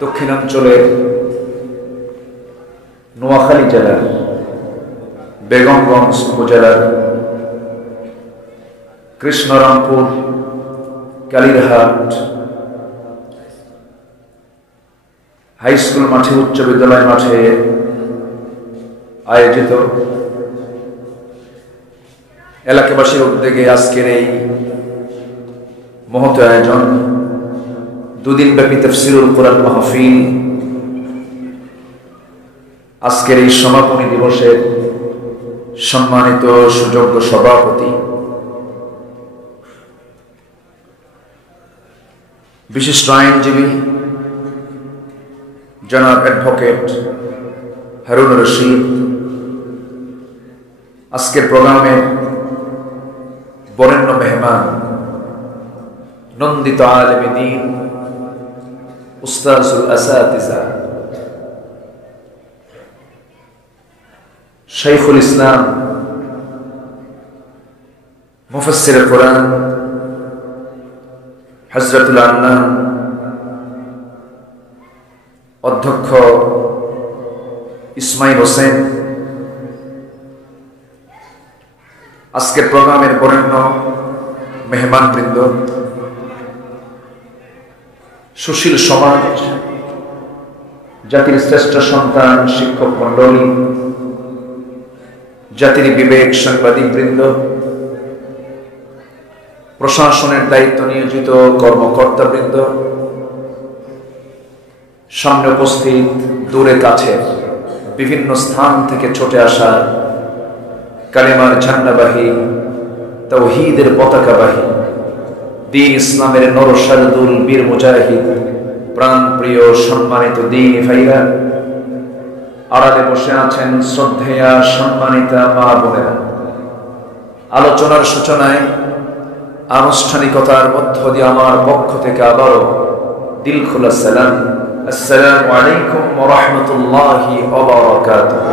দক্ষিণাঞ্চলের নোয়াখালী জেলার বেগমগঞ্জ উপজেলার কৃষ্ণরামপুর কালীরহাট হাই স্কুল মাঠে উচ্চ বিদ্যালয় মাঠে আয়োজিত এলাকাবাসীর উদ্যোগে আজকের এই মহৎ আয়োজন দুদিনব্যাপী তাফসীরুল কোরআন মাহফিল। আজকের এই সমাপনী দিবসের সম্মানিত সুযোগ্য সভাপতি বিশিষ্ট আইনজীবী জনাব অ্যাডভোকেট হারুন রশিদ, আজকের প্রোগ্রামে বরেণ্য মেহমান নন্দিত আলেম দ্বীন উস্তাজুল আসাতিজা শাইখুল ইসলাম মুফাসসির কোরআন হযরতুল আল্লাহ অধ্যক্ষ ইসমাইল হোসেন, আজকের প্রোগ্রামের বরেণ্য মেহমানবৃন্দ, সুশীল সমাজ, জাতির শ্রেষ্ঠ সন্তান শিক্ষক মণ্ডলী, জাতির বিবেক সাংবাদিকবৃন্দ, প্রশাসনের দায়িত্ব নিয়োজিত কর্মকর্তাবৃন্দ, সামনে উপস্থিত দূরে কাছে বিভিন্ন স্থান থেকে ছুটে আসা কালেমার ঝান্ডাবাহী তাওহীদের পতাকাবাহী দ্বীন ইসলামের নরসারদুল বীর মুজাহিদ প্রাণ প্রিয় সম্মানিত দ্বীন ভাইরা, আড়ালে বসে আছেন শ্রদ্ধেয়া সম্মানিতা মা বোনেরা। আলোচনার সূচনায় আনুষ্ঠানিকতার মধ্য দিয়ে আমার পক্ষ থেকে আবারও দিল খোলা সালাম, আসসালামু আলাইকুম ওয়া রাহমাতুল্লাহি ওয়া বারাকাতুহু।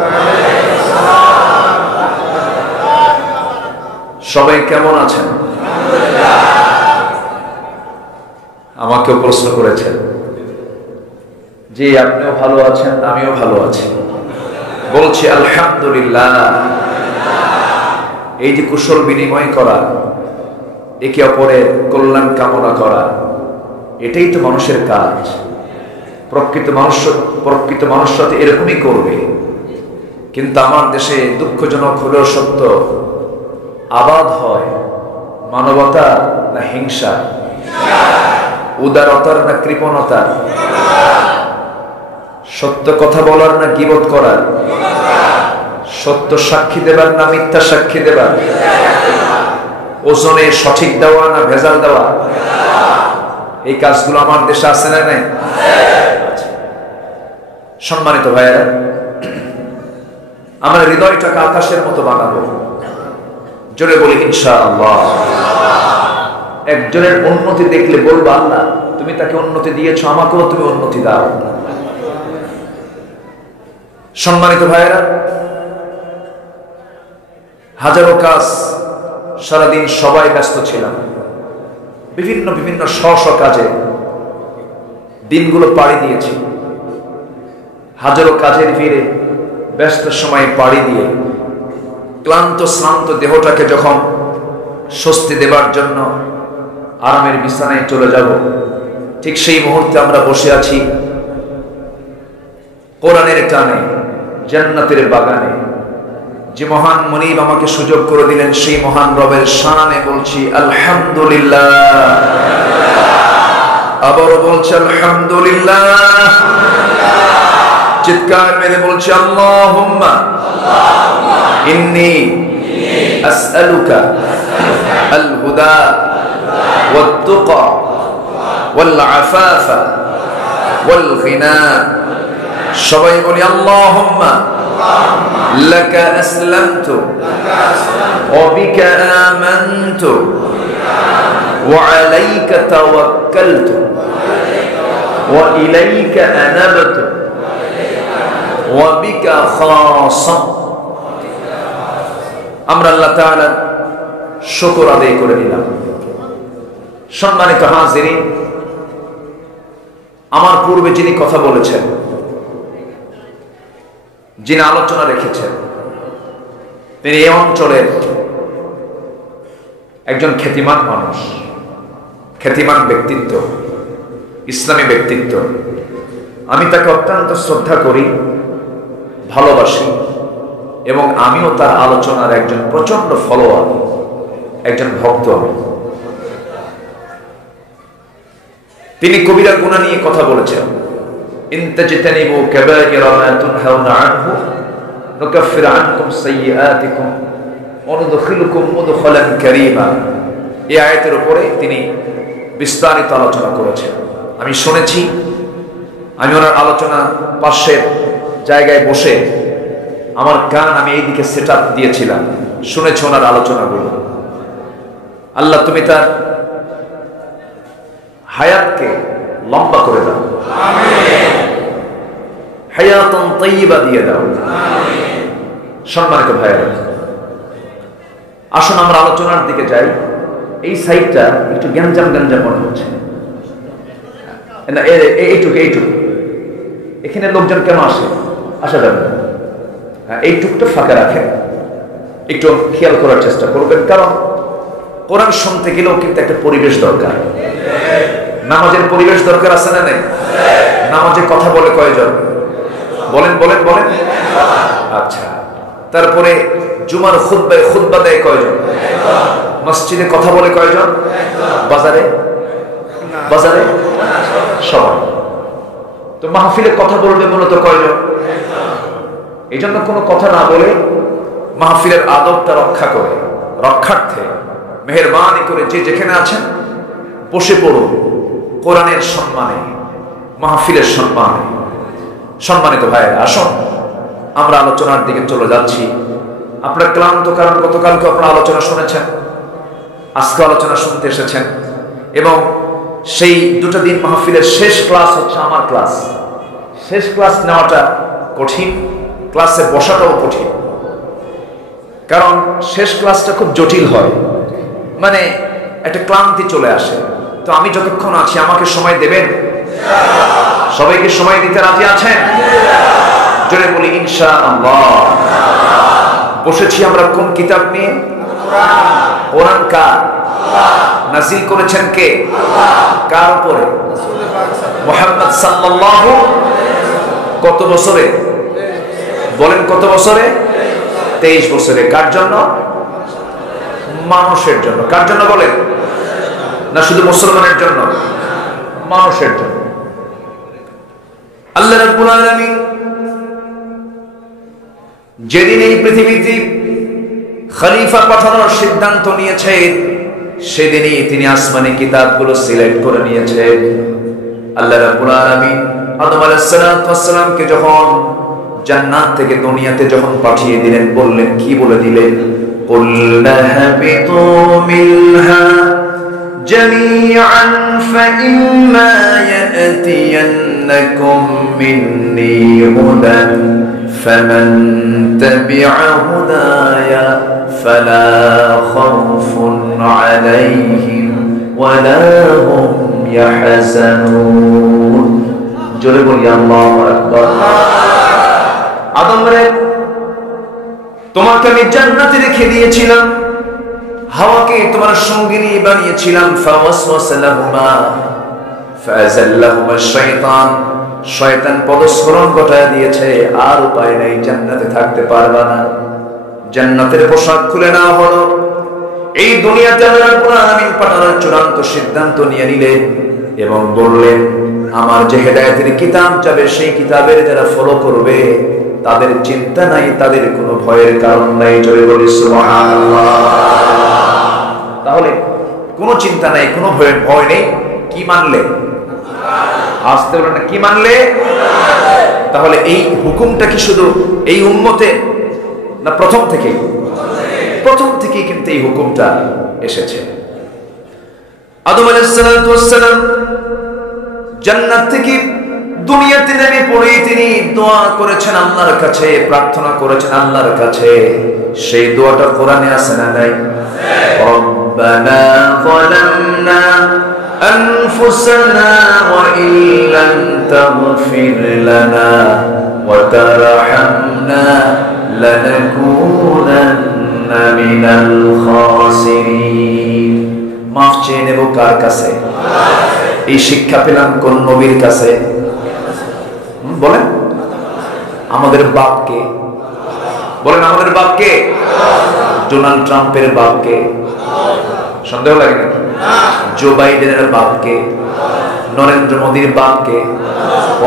সবাই কেমন আছেন? আমাকেও প্রশ্ন করেছেন যে আপনিও ভালো আছেন, আমিও ভালো আছি। বলছি আলহামদুলিল্লাহ। এই যে কুশল বিনিময় করা, একে অপরের কল্যাণ কামনা করা, এটাই তো মানুষের কাজ। প্রকৃত মানুষ সাথে এরকমই করবে। কিন্তু আমার দেশে দুঃখজনক হলেও সত্য, আবাদ হয় মানবতা না হিংসা, উদারতার না কৃপণতা, সত্য কথা বলার না গীবত করার, সত্য সাক্ষী দেবার না মিথ্যা সাক্ষী দেবার, ওজনে সঠিক দেওয়া না ভেজাল দেওয়া, এই কাজগুলো আমার দেশে আছে না নাই? সম্মানিত ভাইয়েরা, আমরা হৃদয়টাকে আকাশের মতো বানাবো। জোরে বলি ইনশাআল্লাহ। একজনের উন্নতি দেখলে বলবো আল্লাহ তুমি তাকে উন্নতি দিয়েছো, আমাকেও তুমি উন্নতি দাও। সম্মানিত ভাইয়েরা, হাজারো কাজ, সারাদিন সবাই ব্যস্ত ছিলাম, বিভিন্ন স্ব কাজে দিনগুলো পাড়ি দিয়েছি। হাজারো কাজের ভিড়ে ব্যস্ত সময় পাড়ি দিয়ে ক্লান্ত শ্রান্ত দেহটাকে যখন স্বস্তি দেবার জন্য আরামের বিছানায় চলে যাব, ঠিক সেই মুহূর্তে আমরা বসে আছি কোরআনের টানে জান্নাতের বাগানে। যে মহান মুনিব আমাকে সুযোগ করে দিলেন, সেই মহান রবের শানে বলছি আলহামদুলিল্লাহ। আবারও বলছি আলহামদুলিল্লাহ। চিৎকার মেরে বলছি আল্লাহুম্মা ইন্নী আসআলুকা আল হুদা ওয়াত তুকা ওয়াল আফাফা ওয়াল গিনা। সবাই বলি আল্লাহুম্মা লাকা আসলামতু ওয়া বিকা আমানতু ওয়া আলাইকা তাওয়াক্কালতু ওয়া ইলাইকা আনাবতু ওয়া বিকা খাসা। আমরা আল্লাহ তাআলার শুকর আদায় করে নিলাম। সম্মানিত হাজিরিন, আমার পূর্বে যিনি কথা বলেছেন, যিনি আলোচনা রেখেছেন, তিনি এই অঞ্চলের একজন খ্যাতিমান মানুষ, খ্যাতিমান ব্যক্তিত্ব, ইসলামী ব্যক্তিত্ব। আমি তাকে অত্যন্ত শ্রদ্ধা করি, ভালোবাসি, এবং আমিও তার আলোচনার একজন প্রচন্ড ফলোয়ার, একজন ভক্ত। তিনি কবিরা গুনাহ নিয়ে কথা বলেছেন। ইন তাজতানিবু কাবাইরা মা তুনহাউনা আনহু নুকাফির আনকুম সাইয়্যাতিকুম ওয়া নুদখিলুকুম মুদখালান কারীমা। এই আয়াতের উপরে তিনি বিস্তারিত আলোচনা করেছেন। আমি শুনেছি, আমি ওনার আলোচনা পাশের জায়গায় বসে আমার কান আমি এইদিকে সেট আপ দিয়েছিলাম, শুনেছি ওনার আলোচনাগুলো। আল্লাহ তুমি তার হায়াতকে লম্বা করে দাও, হায়াতুন তাইয়্যিবা দিয়ে দাও। সম্মানিত ভাইয়েরা, আসুন আমরা আলোচনার দিকে যাই। এই সাইডটা একটু গ্যাঞ্জাম গ্যাঞ্জাম মনে হচ্ছে না, এইটুকু এখানে লোকজন কেন আসা যাবে না। এই টুকটা ফাঁকা রাখেন, একটু খেয়াল করার চেষ্টা করবেন, কারণ কোরআন শুনতে গেলেও কিন্তু একটা পরিবেশ দরকার। নামাজের পরিবেশ দরকার আছে না নেই? নামাজে কথা বলে কয়জন? বলেন বলেন বলেন। আচ্ছা, তারপরে জুমার খুতবা দেয় কয়জন? মসজিদে কথা বলে কয়জন? বাজারে সবাই। তো মাহফিলে কথা বলবে মূলত কয়জন? এই জন্য কোনো কথা না বলে মাহফিলের আদবটা রক্ষার্থে মেহেরবানি করে যে যেখানে আছেন বসে পড়ুন কোরআনের সম্মানে, মাহফিলের সম্মানে। সম্মানিত ভাইয়েরা, আসুন আমরা আলোচনার দিকে চলে যাচ্ছি। আপনারা ক্লান্ত, কারণ গতকালকে আপনারা আলোচনা শুনেছেন, আজকে আলোচনা শুনতে এসেছেন, এবং সেই দুটো দিন মাহফিলের শেষ ক্লাস হচ্ছে আমার ক্লাস। শেষ ক্লাস নেওয়াটা কঠিন, ক্লাসে বসাটাও কঠিন, কারণ শেষ ক্লাসটা খুব জটিল হয়, মানে একটা ক্লান্তি চলে আসে। তো আমি যতক্ষণ আছি আমাকে সময় দেবেন? সবাইকে সময় দিতে রাজি আছেন? জোরে বলি ইনশাআল্লাহ। বসেছি আমরা কোন কিতাব নিয়ে? কোরআন। কার নাযিল করেছেন? কে? কার উপরে? মুহাম্মদ সাল্লাল্লাহু। কত বছরে? বলেন কত বছরে? 23 বছরে। কার জন্য? মানুষের জন্য। কার জন্য বলেন? না শুধু মুসলমানের জন্য? মানুষের জন্য। আল্লাহ রাব্বুল আলামিন যেদিন এই পৃথিবীতে খলিফা পাঠানোর সিদ্ধান্ত নিয়েছেন, সেদিনই তিনি আসমানি কিতাবগুলো সিলেক্ট করে নিয়েছেন। আল্লাহ রাব্বুল আলামিন আদম আলাইহিস সালামকে যখন জান্নাত থেকে দুনিয়াতে যখন পাঠিয়ে দিলেন, বললেন, কি বলে দিলেন? কুল্লা হাবিতু মিনহা জামিআন ফাইম্মা ইয়াতিয়ান্নাকুম মিন্নী হুদান ফামান তাবিআ হুদায়া ফালা খাউফুন আলাইহিম ওয়ালা হুম ইয়াহজানুন। জোরে বলি আল্লাহু আকবার। আদম রে, তোমাকে আমি জান্নাতে রেখে দিয়েছিলাম, হাওয়াকে তোমার সঙ্গিনী বানিয়েছিলাম। ফাওয়াসওয়াসা লাহুমা ফাযাল্লাহুমা শাইতান, শয়তান পদস্খলন ঘটায় দিয়েছে। আর উপায় নাই, জান্নাতে থাকতে পারবা না। জান্নাতের পোশাক খুলে নেওয়া হলো। এই দুনিয়াতে আল্লাহ রাব্বুল আলামিন পাঠানোর চূড়ান্ত সিদ্ধান্ত নিয়ে নিলেন এবং বললেন, আমার যে হেদায়েতের কিতাব যাবে, সেই কিতাবের যারা ফলো করবে তাদের চিন্তা নাই, তাদের কোনো ভয়ের কারণ নাই। জোরে বলি সুবহানাল্লাহ। তাহলে কোনো চিন্তা নাই, কোনো ভয় নেই। কি মানলে? আসতে বলেন না, কি মানলে? তাহলে এই হুকুমটা কি শুধু এই উম্মতে না প্রথম থেকেই? প্রথম থেকেই কিন্তু এই হুকুমটা এসেছে। আদম আলাইহিস সালাম জান্নাত থেকে দুনিয়াতে নেমে পড়ে তিনি দোয়া করেছেন আল্লাহর কাছে, প্রার্থনা করেছেন আল্লাহর কাছে। সেই দোয়াটা কোরআনে আছে না নাই? রব্বানা যালামনা أنفسنا وإن لم تغفر لنا وترحمنا لنكونن من الخاسرين মাফ চেয়ে নেব কার কাছে? এই শিক্ষা পেলাম কোন নবীর কাছে? বলেন আমাদের বাপকে, বলেন আমাদের বাপকে। ডোনাল্ড ট্রাম্পের বাপকে? সন্দেহ লাগে নাকি? জো বাইডেনের বাপকে? নরেন্দ্র মোদীর বাপকে?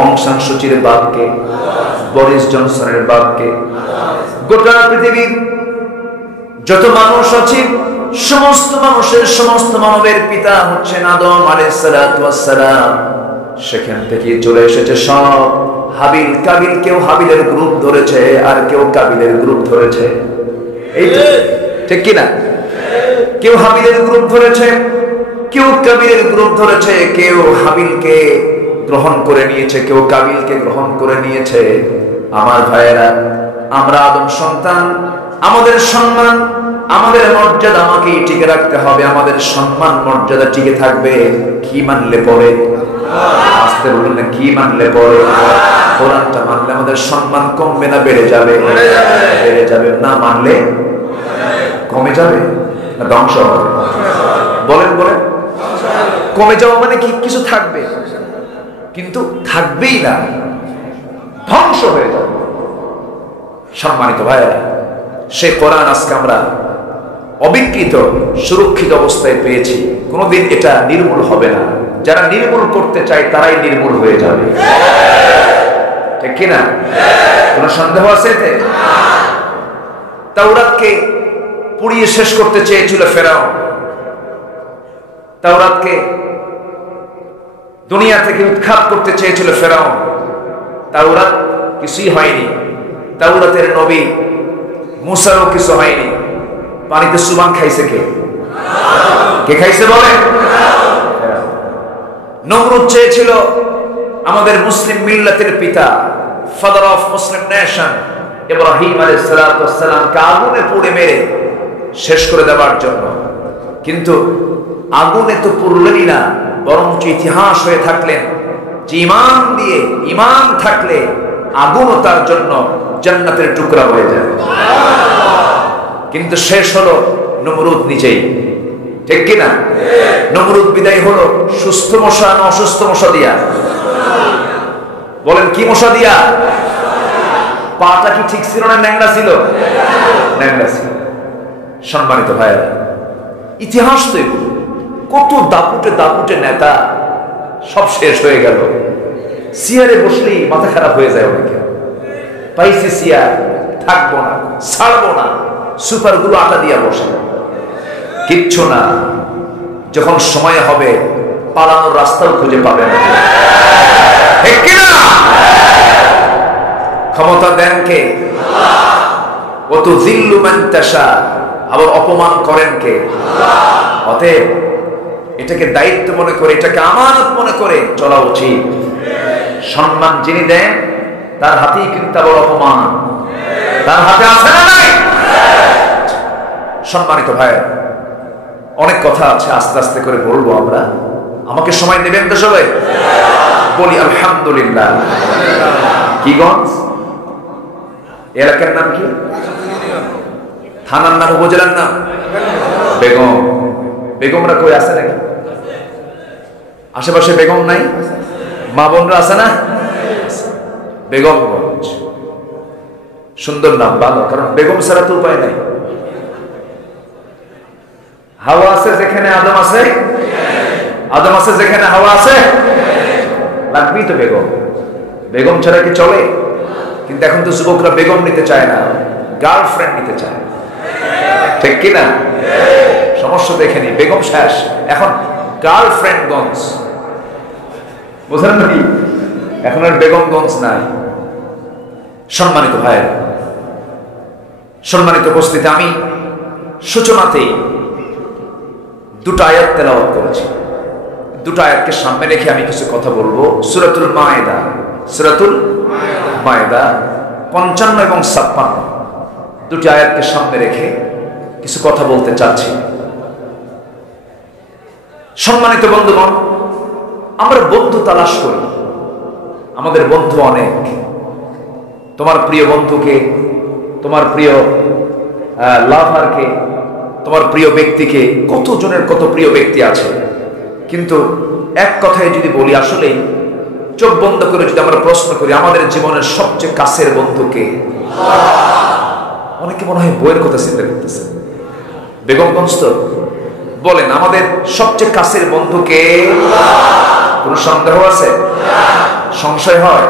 অং সান সুচির বাপকে? বরিস জনসনের বাপকে? গোটা পৃথিবীর যত মানুষ আছে সমস্ত মানুষের, সমস্ত মানবের পিতা হচ্ছেন আদম আলাইহিস সালাতু ওয়াস সালাম। সেখান থেকে চলে এসেছে সব। হাবিল কাবিল, কেউ হাবিলের গ্রুপ ধরেছে আর কেউ কাবিলের গ্রুপ ধরেছে। এই তো ঠিক কি না? কেউ হাবিলের গ্রুপ ধরেছে, কেউ কাবিলের গ্রুপ ধরেছে, কেউ হাবিলকে গ্রহণ করে নিয়েছে, কেউ কাবিলকে গ্রহণ করে নিয়েছে। আমার ভাইয়েরা, আমরা আদম সন্তান, আমাদের সম্মান, আমাদের মর্যাদা আমাকে টিকে রাখতে হবে। আমাদের সম্মান মর্যাদা টিকে থাকবে কি মানলে পরে? আসতে বলুন না, কি মানলে পরে? কোরআনটা মানলে আমাদের সম্মান কমবে না বেড়ে যাবে? বেড়ে যাবে। না মানলে কমে যাবে না ধ্বংস হবে? বলেন বলেন। কমে যাওয়া মানে কি? কিছু থাকবে কিন্তু থাকবেই না, ধ্বংস হয়ে যাবে। সম্মানিত ভাইয়েরা, সে কোরআন আজকে আমরা অবিকৃত সুরক্ষিত অবস্থায় পেয়েছি। কোনোদিন এটা নির্মূল হবে না। যারা নির্মূল করতে চায় তারাই নির্মূল হয়ে যাবে, ঠিক কিনা? কোন সন্দেহ আছে এতে? তাওরাতকে পুড়িয়ে শেষ করতে চেয়েছিল ফেরাও। তাওরাতকে দুনিয়া থেকে উৎখাত করতে চেয়েছিল ফেরাও। তাওরাত কিছুই হয়নি। তাওরাতের নবী মুসারও কিছু হয়নি। পানিতে সুবান খাইছে কে? কে খাইছে বলে? নমরুদ চেয়েছিল আমাদের মুসলিম মিল্লাতের পিতা, father of Muslim nation, Ibrahim আলাইহিস সালাতু ওয়াস সালামকে আগুনে পুড়ে মেরে শেষ করে দেওয়ার জন্য। কিন্তু আগুনে তো পুড়লেনই না, বরঞ্চ ইতিহাস হয়ে থাকলেন যে ঈমান দিয়ে, ঈমান থাকলে আগুনও তার জন্য জান্নাতের টুকরা হয়ে যায়। কিন্তু শেষ হলো নমরুদ নিজেই, ঠিক কিনা? নমরুদ বিদায় হলো সুস্থ মশা না অসুস্থ মশা দিয়া? বলেন কি মশা দিয়া? পাটা কি ঠিক ছিল না ন্যাংরা ছিল? ন্যাংরা ছিল। সম্মানিত ভাইয়েরা, ইতিহাস তো কত দাপুটে দাপুটে নেতা, সব শেষ হয়ে গেল। চেয়ারে বসলেই মাথা খারাপ হয়ে যায় অনেকে। পাইছি চেয়ার, থাকবো না, ছাড়বো না, সুপারগুলো আটা দিয়া বসে, কিচ্ছু না। যখন সময় হবে পালানোর রাস্তাও খুঁজে পাবে না, ঠিক কিনা? ক্ষমতা দেন কে? অত জিল্লু মান তাশা, আবার অপমান করেন কে? অতএব এটাকে দায়িত্ব মনে করে, এটাকে আমানত মনে করে চলা উচিত। সম্মান যিনি দেন তার হাতেই কিন্তু আবার অপমান তার হাতে আছে না নাই? সম্মানিত ভাই, অনেক কথা আছে, আস্তে আস্তে করে বলবো আমরা। আমাকে সময় দেবেন তো সবাই? বলি আলহামদুলিল্লাহ। কি গঞ্জ? এলাকার নাম কি? থানার নাম, উপজেলার নাম? বেগম। বেগমরা কই আছে নাকি? আশেপাশে বেগম নাই? মা বোনরা আছে না? বেগমগঞ্জ সুন্দর নাম, ভালো, কারণ বেগম ছাড়া তো উপায় নাই। হাওয়া আছে যেখানে আদম আছে, আদম আছে যেখানে হাওয়া আছে, লাগবেই তো বেগম। বেগম ছাড়া কি চলে? কিন্তু এখন তো যুবকরা বেগম নিতে চায় না, গার্লফ্রেন্ড নিতে চায়, ঠিক কিনা? সমস্যা দেখেনি, বেগম শেষ, এখন গার্লফ্রেন্ডগঞ্জ। বুঝলেন নাকি? এখন আর বেগমগঞ্জ নাই। সম্মানিত ভাই, সম্মানিত উপস্থিতি, আমি সূচনাতেই দুটো আয়াত তেলাওয়াত করেছি। দুটো আয়াতকে সামনে রেখে আমি কিছু কথা বলবো। সূরাতুল মায়েদা, সূরাতুল মায়েদা 55 এবং 56 দুটি আয়াতকে সামনে রেখে কিছু কথা বলতে চাচ্ছি। সম্মানিত বন্ধুগণ, আমরা বন্ধু তালাশ করি, আমাদের বন্ধু অনেক। তোমার প্রিয় বন্ধুকে, তোমার প্রিয় লাভারকে, তোমার প্রিয় ব্যক্তিকে, কত জনের কত প্রিয় ব্যক্তি আছে। কিন্তু এক কথায় যদি বলি, আসলেই চোখ বন্ধ করে যদি আমরা প্রশ্ন করি, আমাদের জীবনের সবচেয়ে কাছের বন্ধুকে, অনেকে মনে হয় বইয়ের কথা চিন্তা করতেছে। বেগমগঞ্জ তো বলেন, আমাদের সবচেয়ে কাছের বন্ধুকে? কোন সন্দেহ আছে? সংশয় হয়?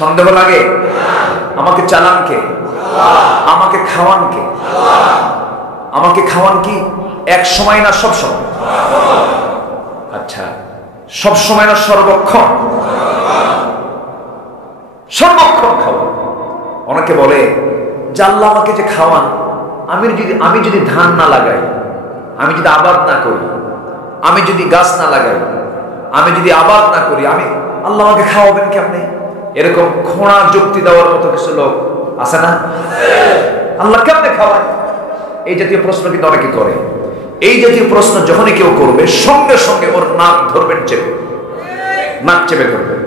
সন্দেহ লাগে? আমাকে চালান কে? আমাকে খাওয়ান কে? আমাকে খাওয়ান কি এক সময় না সব সময়? আচ্ছা, সব সময় না সর্বক্ষণ? সর্বক্ষণ খাওয়ান। অনেকে বলে যে আল্লাহ আমাকে যে খাওয়ান, আমি যদি ধান না লাগাই, আমি যদি আবাদ না করি, আমি যদি গাছ না লাগাই, আমি যদি আবাদ না করি, আল্লাহ আমাকে খাওয়াবেন কেমনে? এরকম খোঁড়া যুক্তি দেওয়ার মতো কিছু লোক আছে না? আল্লাহ কেমনে খাওয়ায়? এই জাতীয় প্রশ্ন কিন্তু অনেকে করে। এই জাতীয় প্রশ্ন যখনই কেউ করবে, সঙ্গে সঙ্গে ওর নাক ধরবেন চেপে, নাক চেপে ধরবেন।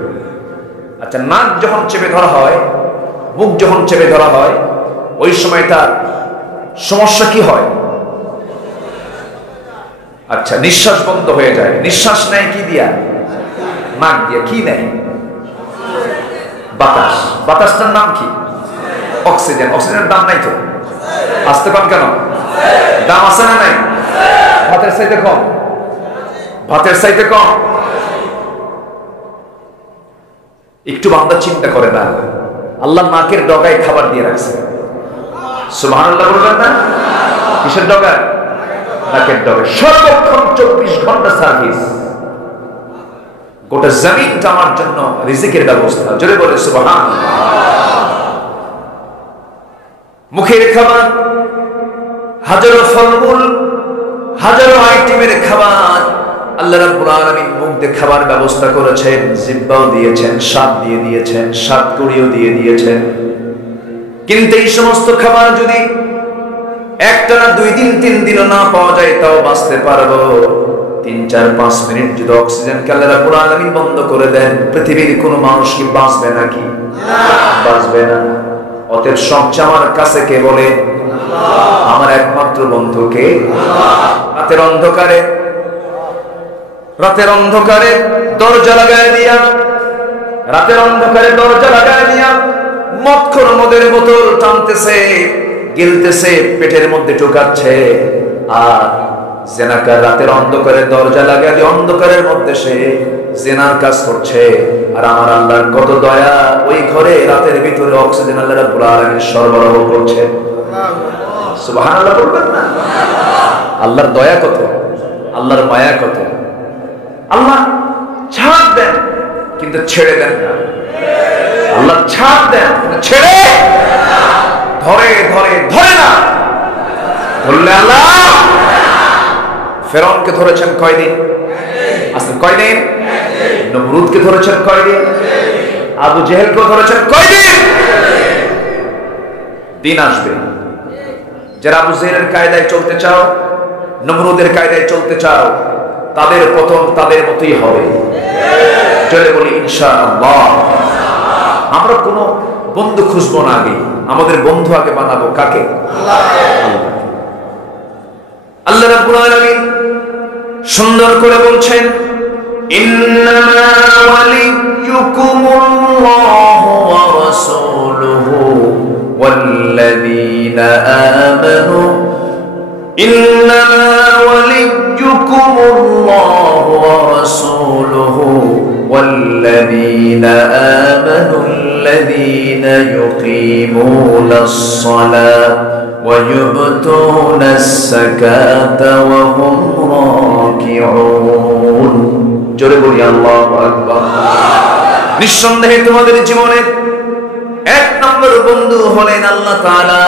আচ্ছা, নাক যখন চেপে ধরা হয়, মুখ যখন চেপে ধরা হয়, ওই সময় তার সমস্যা কি হয়? আচ্ছা, নিঃশ্বাস বন্ধ হয়ে যায়। নিঃশ্বাস নেয় কি দিয়া? নাক দিয়া। কি নেয়? বাতাস। বাতাসটার নাম কি? অক্সিজেন। অক্সিজেনের দাম নাই তো? আসতে পান কেন? দাম আছে না নাই? ভাতের চাইতে কম? ভাতের চাইতে কম? একটু বান্দা চিন্তা করে না, আল্লাহ নাকের ডগায় খাবার দিয়ে রাখছে। সুবহানাল্লাহ বলবেন না? কিসের ডগায়? নাকের ডগায়। সর্বক্ষণ 24 ঘন্টা সার্ভিস। গোটা জমিনটা আমার জন্য রিজিকের ব্যবস্থা। জোরে বলে সুবহানাল্লাহ। মুখের খাবার, হাজারো ফলমূল, হাজারো আইটেমের খাবার আল্লাহ রাব্বুল আলামিন মুখ দিয়ে খাবার ব্যবস্থা করেছেন। জিহ্বাও দিয়েছেন, স্বাদ দিয়ে দিয়েছেন, স্বাদ করিও দিয়ে দিয়েছেন। কিন্তু এই সমস্ত খাবার যদি একটানা 2 দিন 3 দিনও না পাওয়া যায়, তাও বাঁচতে পারবো। 3, 4, 5 মিনিট যদি অক্সিজেনকে আল্লাহ রাব্বুল আলামিন বন্ধ করে দেন, পৃথিবীর কোনো মানুষ কি বাঁচবে নাকি? বাঁচবে না। অতএব সবচেয়ে আমার কাছে কে বলে? আমার একমাত্র বন্ধুকে। রাতের অন্ধকারে দরজা লাগায় দিয়া, মদখোর মদের বোতল টানতেছে, গিলতেছে, পেটের মধ্যে ঢোকাচ্ছে। আর জেনাকার রাতের অন্ধকারে দরজা লাগায় দিয়ে অন্ধকারের মধ্যে সে জেনার কাজ করছে। আর আমার আল্লাহর কত দয়া, ওই ঘরে রাতের ভিতরে অক্সিজেন আল্লাহ রাব্বুল আলামিন সরবরাহ করছে। সুবহানাল্লাহ বলবেন না? আল্লাহর দয়া কত, আল্লাহর মায়া কত। আল্লাহ ছাড় দেন কিন্তু ছেড়ে দেন না। আল্লাহ ছাড় দেন কিন্তু ছেড়ে ধরে না। ধরলে আল্লাহ ফেরাউনকে ধরেছেন কয়দিন? আচ্ছা, কয়দিন? নমরুদকে ধরেছেন কয়দিন? আবু জেহেলকে ধরেছেন কয়দিন? দিন আসবে যারা আবু জেহেলের কায়দায় চলতে চাও, নমরুদের কায়দায় চলতে চাও, তাদের পতন তাদের মতোই হবে। চলে বলি ইনশাআল্লাহ। আমরা কোনো বন্ধু খুঁজবো না, আগে আমাদের বন্ধু আগে বানাবো কাকে? আল্লাহ রাব্বুল আলামিন সুন্দর করে বলছেন, ইন্নামা ওয়ালিয়্যুকুমুল্লাহু ওয়া রাসূলুহু ওয়াল্লাযীনা আমানু। ইন্নামা ওয়ালিয়্যুকুমুল্লাহু ওয়া রাসূলুহু ওয়াল্লাযীনা আমানু আল্লাযীনা ইউকিমুনাস সালাত ওয়া ইউতুনাস যাকাতা ওয়া হুম রাকিউন। জোরে বলি আল্লাহু আকবার। নিঃসন্দেহে তোমাদের জীবনের 1 নম্বর বন্ধু হলেন আল্লাহ তাআলা।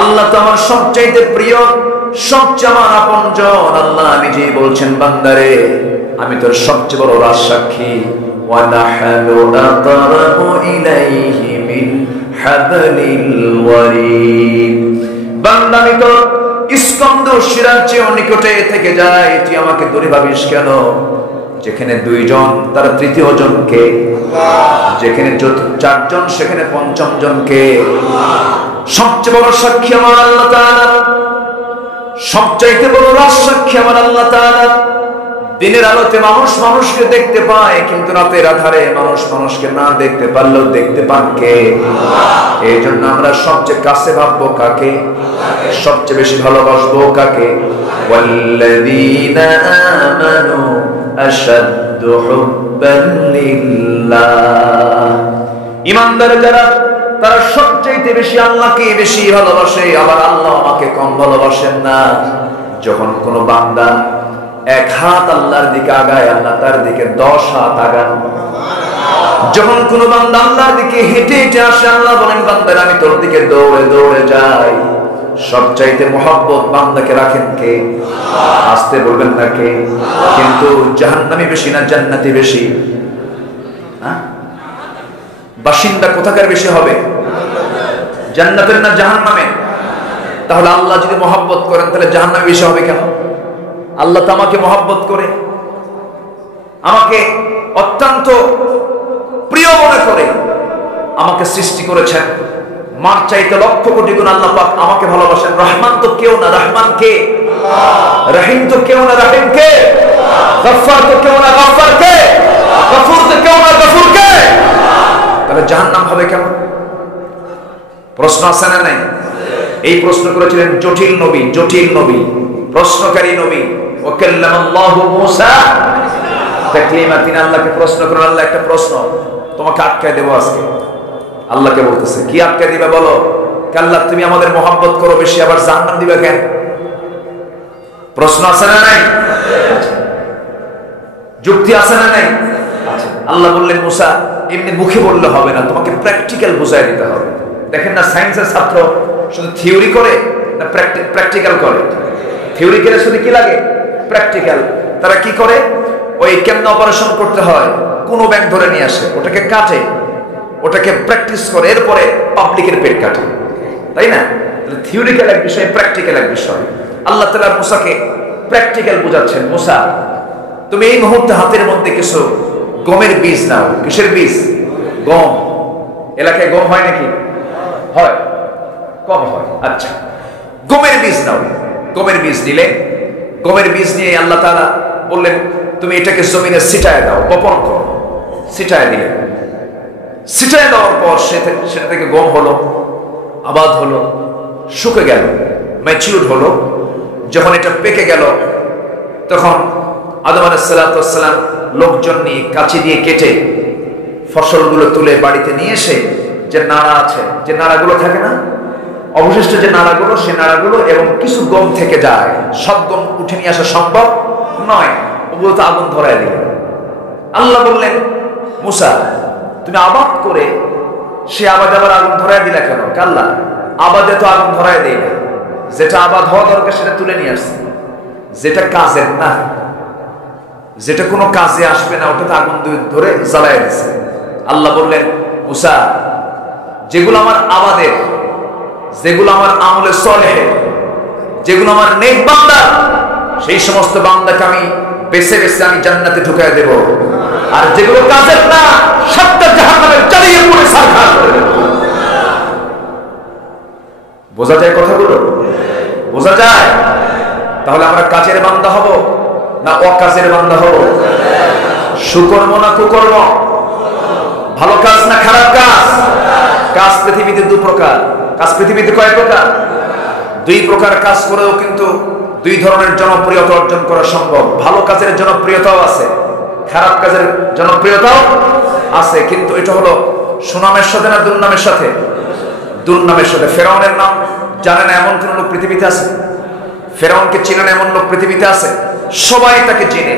আল্লাহ তো আমার সবচাইতে প্রিয়, সবচেয়ে আমার আপনজন। আল্লাহ নিজেই বলছেন, বান্দারে আমি তোর সবচেয়ে বড় রাজসাক্ষী। ওয়া নাহনু আতরাবু ইলাইহি মিন হাবলিল ওয়ারিদ। বান্দা আমি তোর স্কন্দ শিরার চেয়ে নিকটে থেকে যায়, তুই আমাকে দূরে ভাবিস কেন? যেখানে দুইজন তারা তৃতীয় জনকে, যেখানে চারজন সেখানে পঞ্চম জনকে। সবচেয়ে বড় সাক্ষী আমার আল্লাহ তাআলা, সবচাইতে বড় সাক্ষী আমার আল্লাহ তাআলা। দিনের আলোতে মানুষ মানুষকে দেখতে পায়, কিন্তু রাতের আধারে মানুষ মানুষকে না দেখতে পারলেও দেখতে পান কে? এই জন্য আমরা সবচেয়ে কাছে ভাববো কাকে? সবচেয়ে বেশি ভালোবাসবো কাকে? ওয়াল্লাযীনা আমানু আশাদ্দু হুব্বান লিল্লাহ। ঈমানদার যারা, তারা সবচেয়ে বেশি আল্লাহকে বেশি ভালোবাসে। আবার আল্লাহ আমাকে কম ভালোবাসেন না। যখন কোনো বান্দা এক হাত আল্লাহর দিকে আগায়, আল্লাহ তার দিকে 10 হাত আগান। যখন কোনো বান্দা আল্লাহর দিকে হেঁটে হেঁটে আসে, আল্লাহ বলেন বান্দার আমি তোর দিকে দৌড়ে দৌড়ে যাই। সবচাইতে মহব্বত বান্দাকে রাখেন কে? আসতে বলবেন না কে? কিন্তু জাহান্নামী বেশি না জান্নাতি বেশি? বাসিন্দা কোথাকার বেশি হবে? জান্নাতের না জাহান্নামের? তাহলে আল্লাহ যদি মহব্বত করেন তাহলে জাহান্নামী বেশি হবে কেন? আল্লাহ তো আমাকে মহব্বত করে, আমাকে অত্যন্ত প্রিয় মনে করে আমাকে সৃষ্টি করেছেন। মার চাইতে লক্ষ কোটি গুণ আল্লাহ পাক আমাকে ভালোবাসেন। রহমান তো কেউ না, রহমান কে? রহিম তো কেউ না, রহিম কে? গফফার তো কেউ না, গফফার কে? গফুর তো কেউ না, গফুর কে? তাহলে জাহান্নাম হবে কেন? প্রশ্ন আছে না নাই? এই প্রশ্ন করেছিলেন জটিল নবী, জটিল নবী, প্রশ্নকারী নবী। ওয়াকাল্লামাল্লাহু মূসা তাকলিমা। তিনি আল্লাহকে প্রশ্ন করেন, আল্লাহ একটা প্রশ্ন তোমাকে আটকায় দেব আজকে। আল্লাহকে বলতেছে কি আটকায় দিবে বলো? আল্লাহ তুমি আমাদের মহব্বত করো বেশি, আবার জাহান্নাম দিবে কেন? প্রশ্ন আছে না নাই? যুক্তি আছে না নাই? আল্লাহ বললেন মুসা এমনি মুখে বললে হবে না, তোমাকে প্র্যাকটিক্যাল বুঝাই দিতে হবে। দেখেন না সায়েন্সের ছাত্র শুধু থিওরি করে না প্র্যাকটিক্যাল করে? থিওরি করে শুধু কি লাগে? প্র্যাকটিক্যাল। তারা কি করে? ওই কেমন অপারেশন করতে হয় কোনো ব্যাংক ধরে নিয়ে আসে, ওটাকে কাটে, ওটাকে প্র্যাকটিস করে, এরপরে পাবলিকের পেট কাটে, তাই না? থিওরিক্যাল এক বিষয়, প্র্যাকটিক্যাল এক বিষয়। আল্লাহ তাআলা মুসাকে প্র্যাকটিক্যাল বোঝাচ্ছেন। মুসা তুমি এই মুহূর্তে হাতের মধ্যে কিছু গমের বীজ নাও। কিসের বীজ? গম। এলাকায় গম হয় নাকি? হয়, কম হয়। আচ্ছা, গমের বীজ নাও। গমের বীজ নিলে, গমের বীজ নিয়ে আল্লাহ তাআলা বললেন তুমি এটাকে জমিনে ছিটায় দাও, বপন করো। ছিটায় দিলে, ছিটায় দেওয়ার পর সেটা থেকে গম হলো, আবাদ হলো, শুকে গেল, ম্যাচিউর হলো। যখন এটা পেকে গেল তখন আদম আলাইহিস সালাম লোকজন নিয়ে কাঁচি দিয়ে কেটে ফসলগুলো তুলে বাড়িতে নিয়ে এসে যে নাড়া আছে, যে নাড়াগুলো থাকে না, অবশিষ্ট যে নাড়াগুলো, সে নাড়াগুলো এবং কিছু গম থেকে যায়, সব গম উঠে নিয়ে আসা সম্ভব নয়, ওগুলো তো আগুন ধরায় দিল। আল্লাহ বললেন মুসা তুমি আবাদ করে সে আবাদ আবার আগুন ধরায় দিলা কেন? আল্লাহ আবাদে তো আগুন ধরায় দেয় না, যেটা আবাদ হওয়া দরকার সেটা তুলে নিয়ে আসছে, যেটা কাজের না, যেটা কোনো কাজে আসবে না, ওটা তো আগুন ধরে জ্বালায় দিচ্ছে। আল্লাহ বললেন মুসা যেগুলো আমার আবাদের, যেগুলো আমার আমলে সলেহ, যেগুলো আমার নেক বান্দা, সেই সমস্ত বান্দাকে আমি বেছে বেছে আমি জান্নাতে ঢুকায় দেব। আর যেগুলো কাজের না, সবটা জাহান্নামে জ্বালিয়ে পুড়ে ছারখার করে দেব। বোঝা যায় কথাগুলো? বোঝা যায়? তাহলে আমরা কাজের বান্দা হব না অকাজের বান্দা হব? সুকর্ম না কুকর্ম? ভালো কাজ না খারাপ কাজ? কাজ পৃথিবীতে দু প্রকার। কাজ পৃথিবীতে কয় প্রকার? দুই প্রকার কাজ করেও কিন্তু দুই ধরনের জনপ্রিয়তা অর্জন করা সম্ভব। ভালো কাজের জনপ্রিয়তাও আছে, খারাপ কাজের জনপ্রিয়তাও আছে, কিন্তু এটা হলো সুনামের সাথে না দুর্নামের সাথে? দুর্নামের সাথে। ফেরাউনের নাম জানে না এমন কোন লোক পৃথিবীতে আছে? ফেরাউনকে চেনে না এমন লোক পৃথিবীতে আছে? সবাই তাকে চেনে,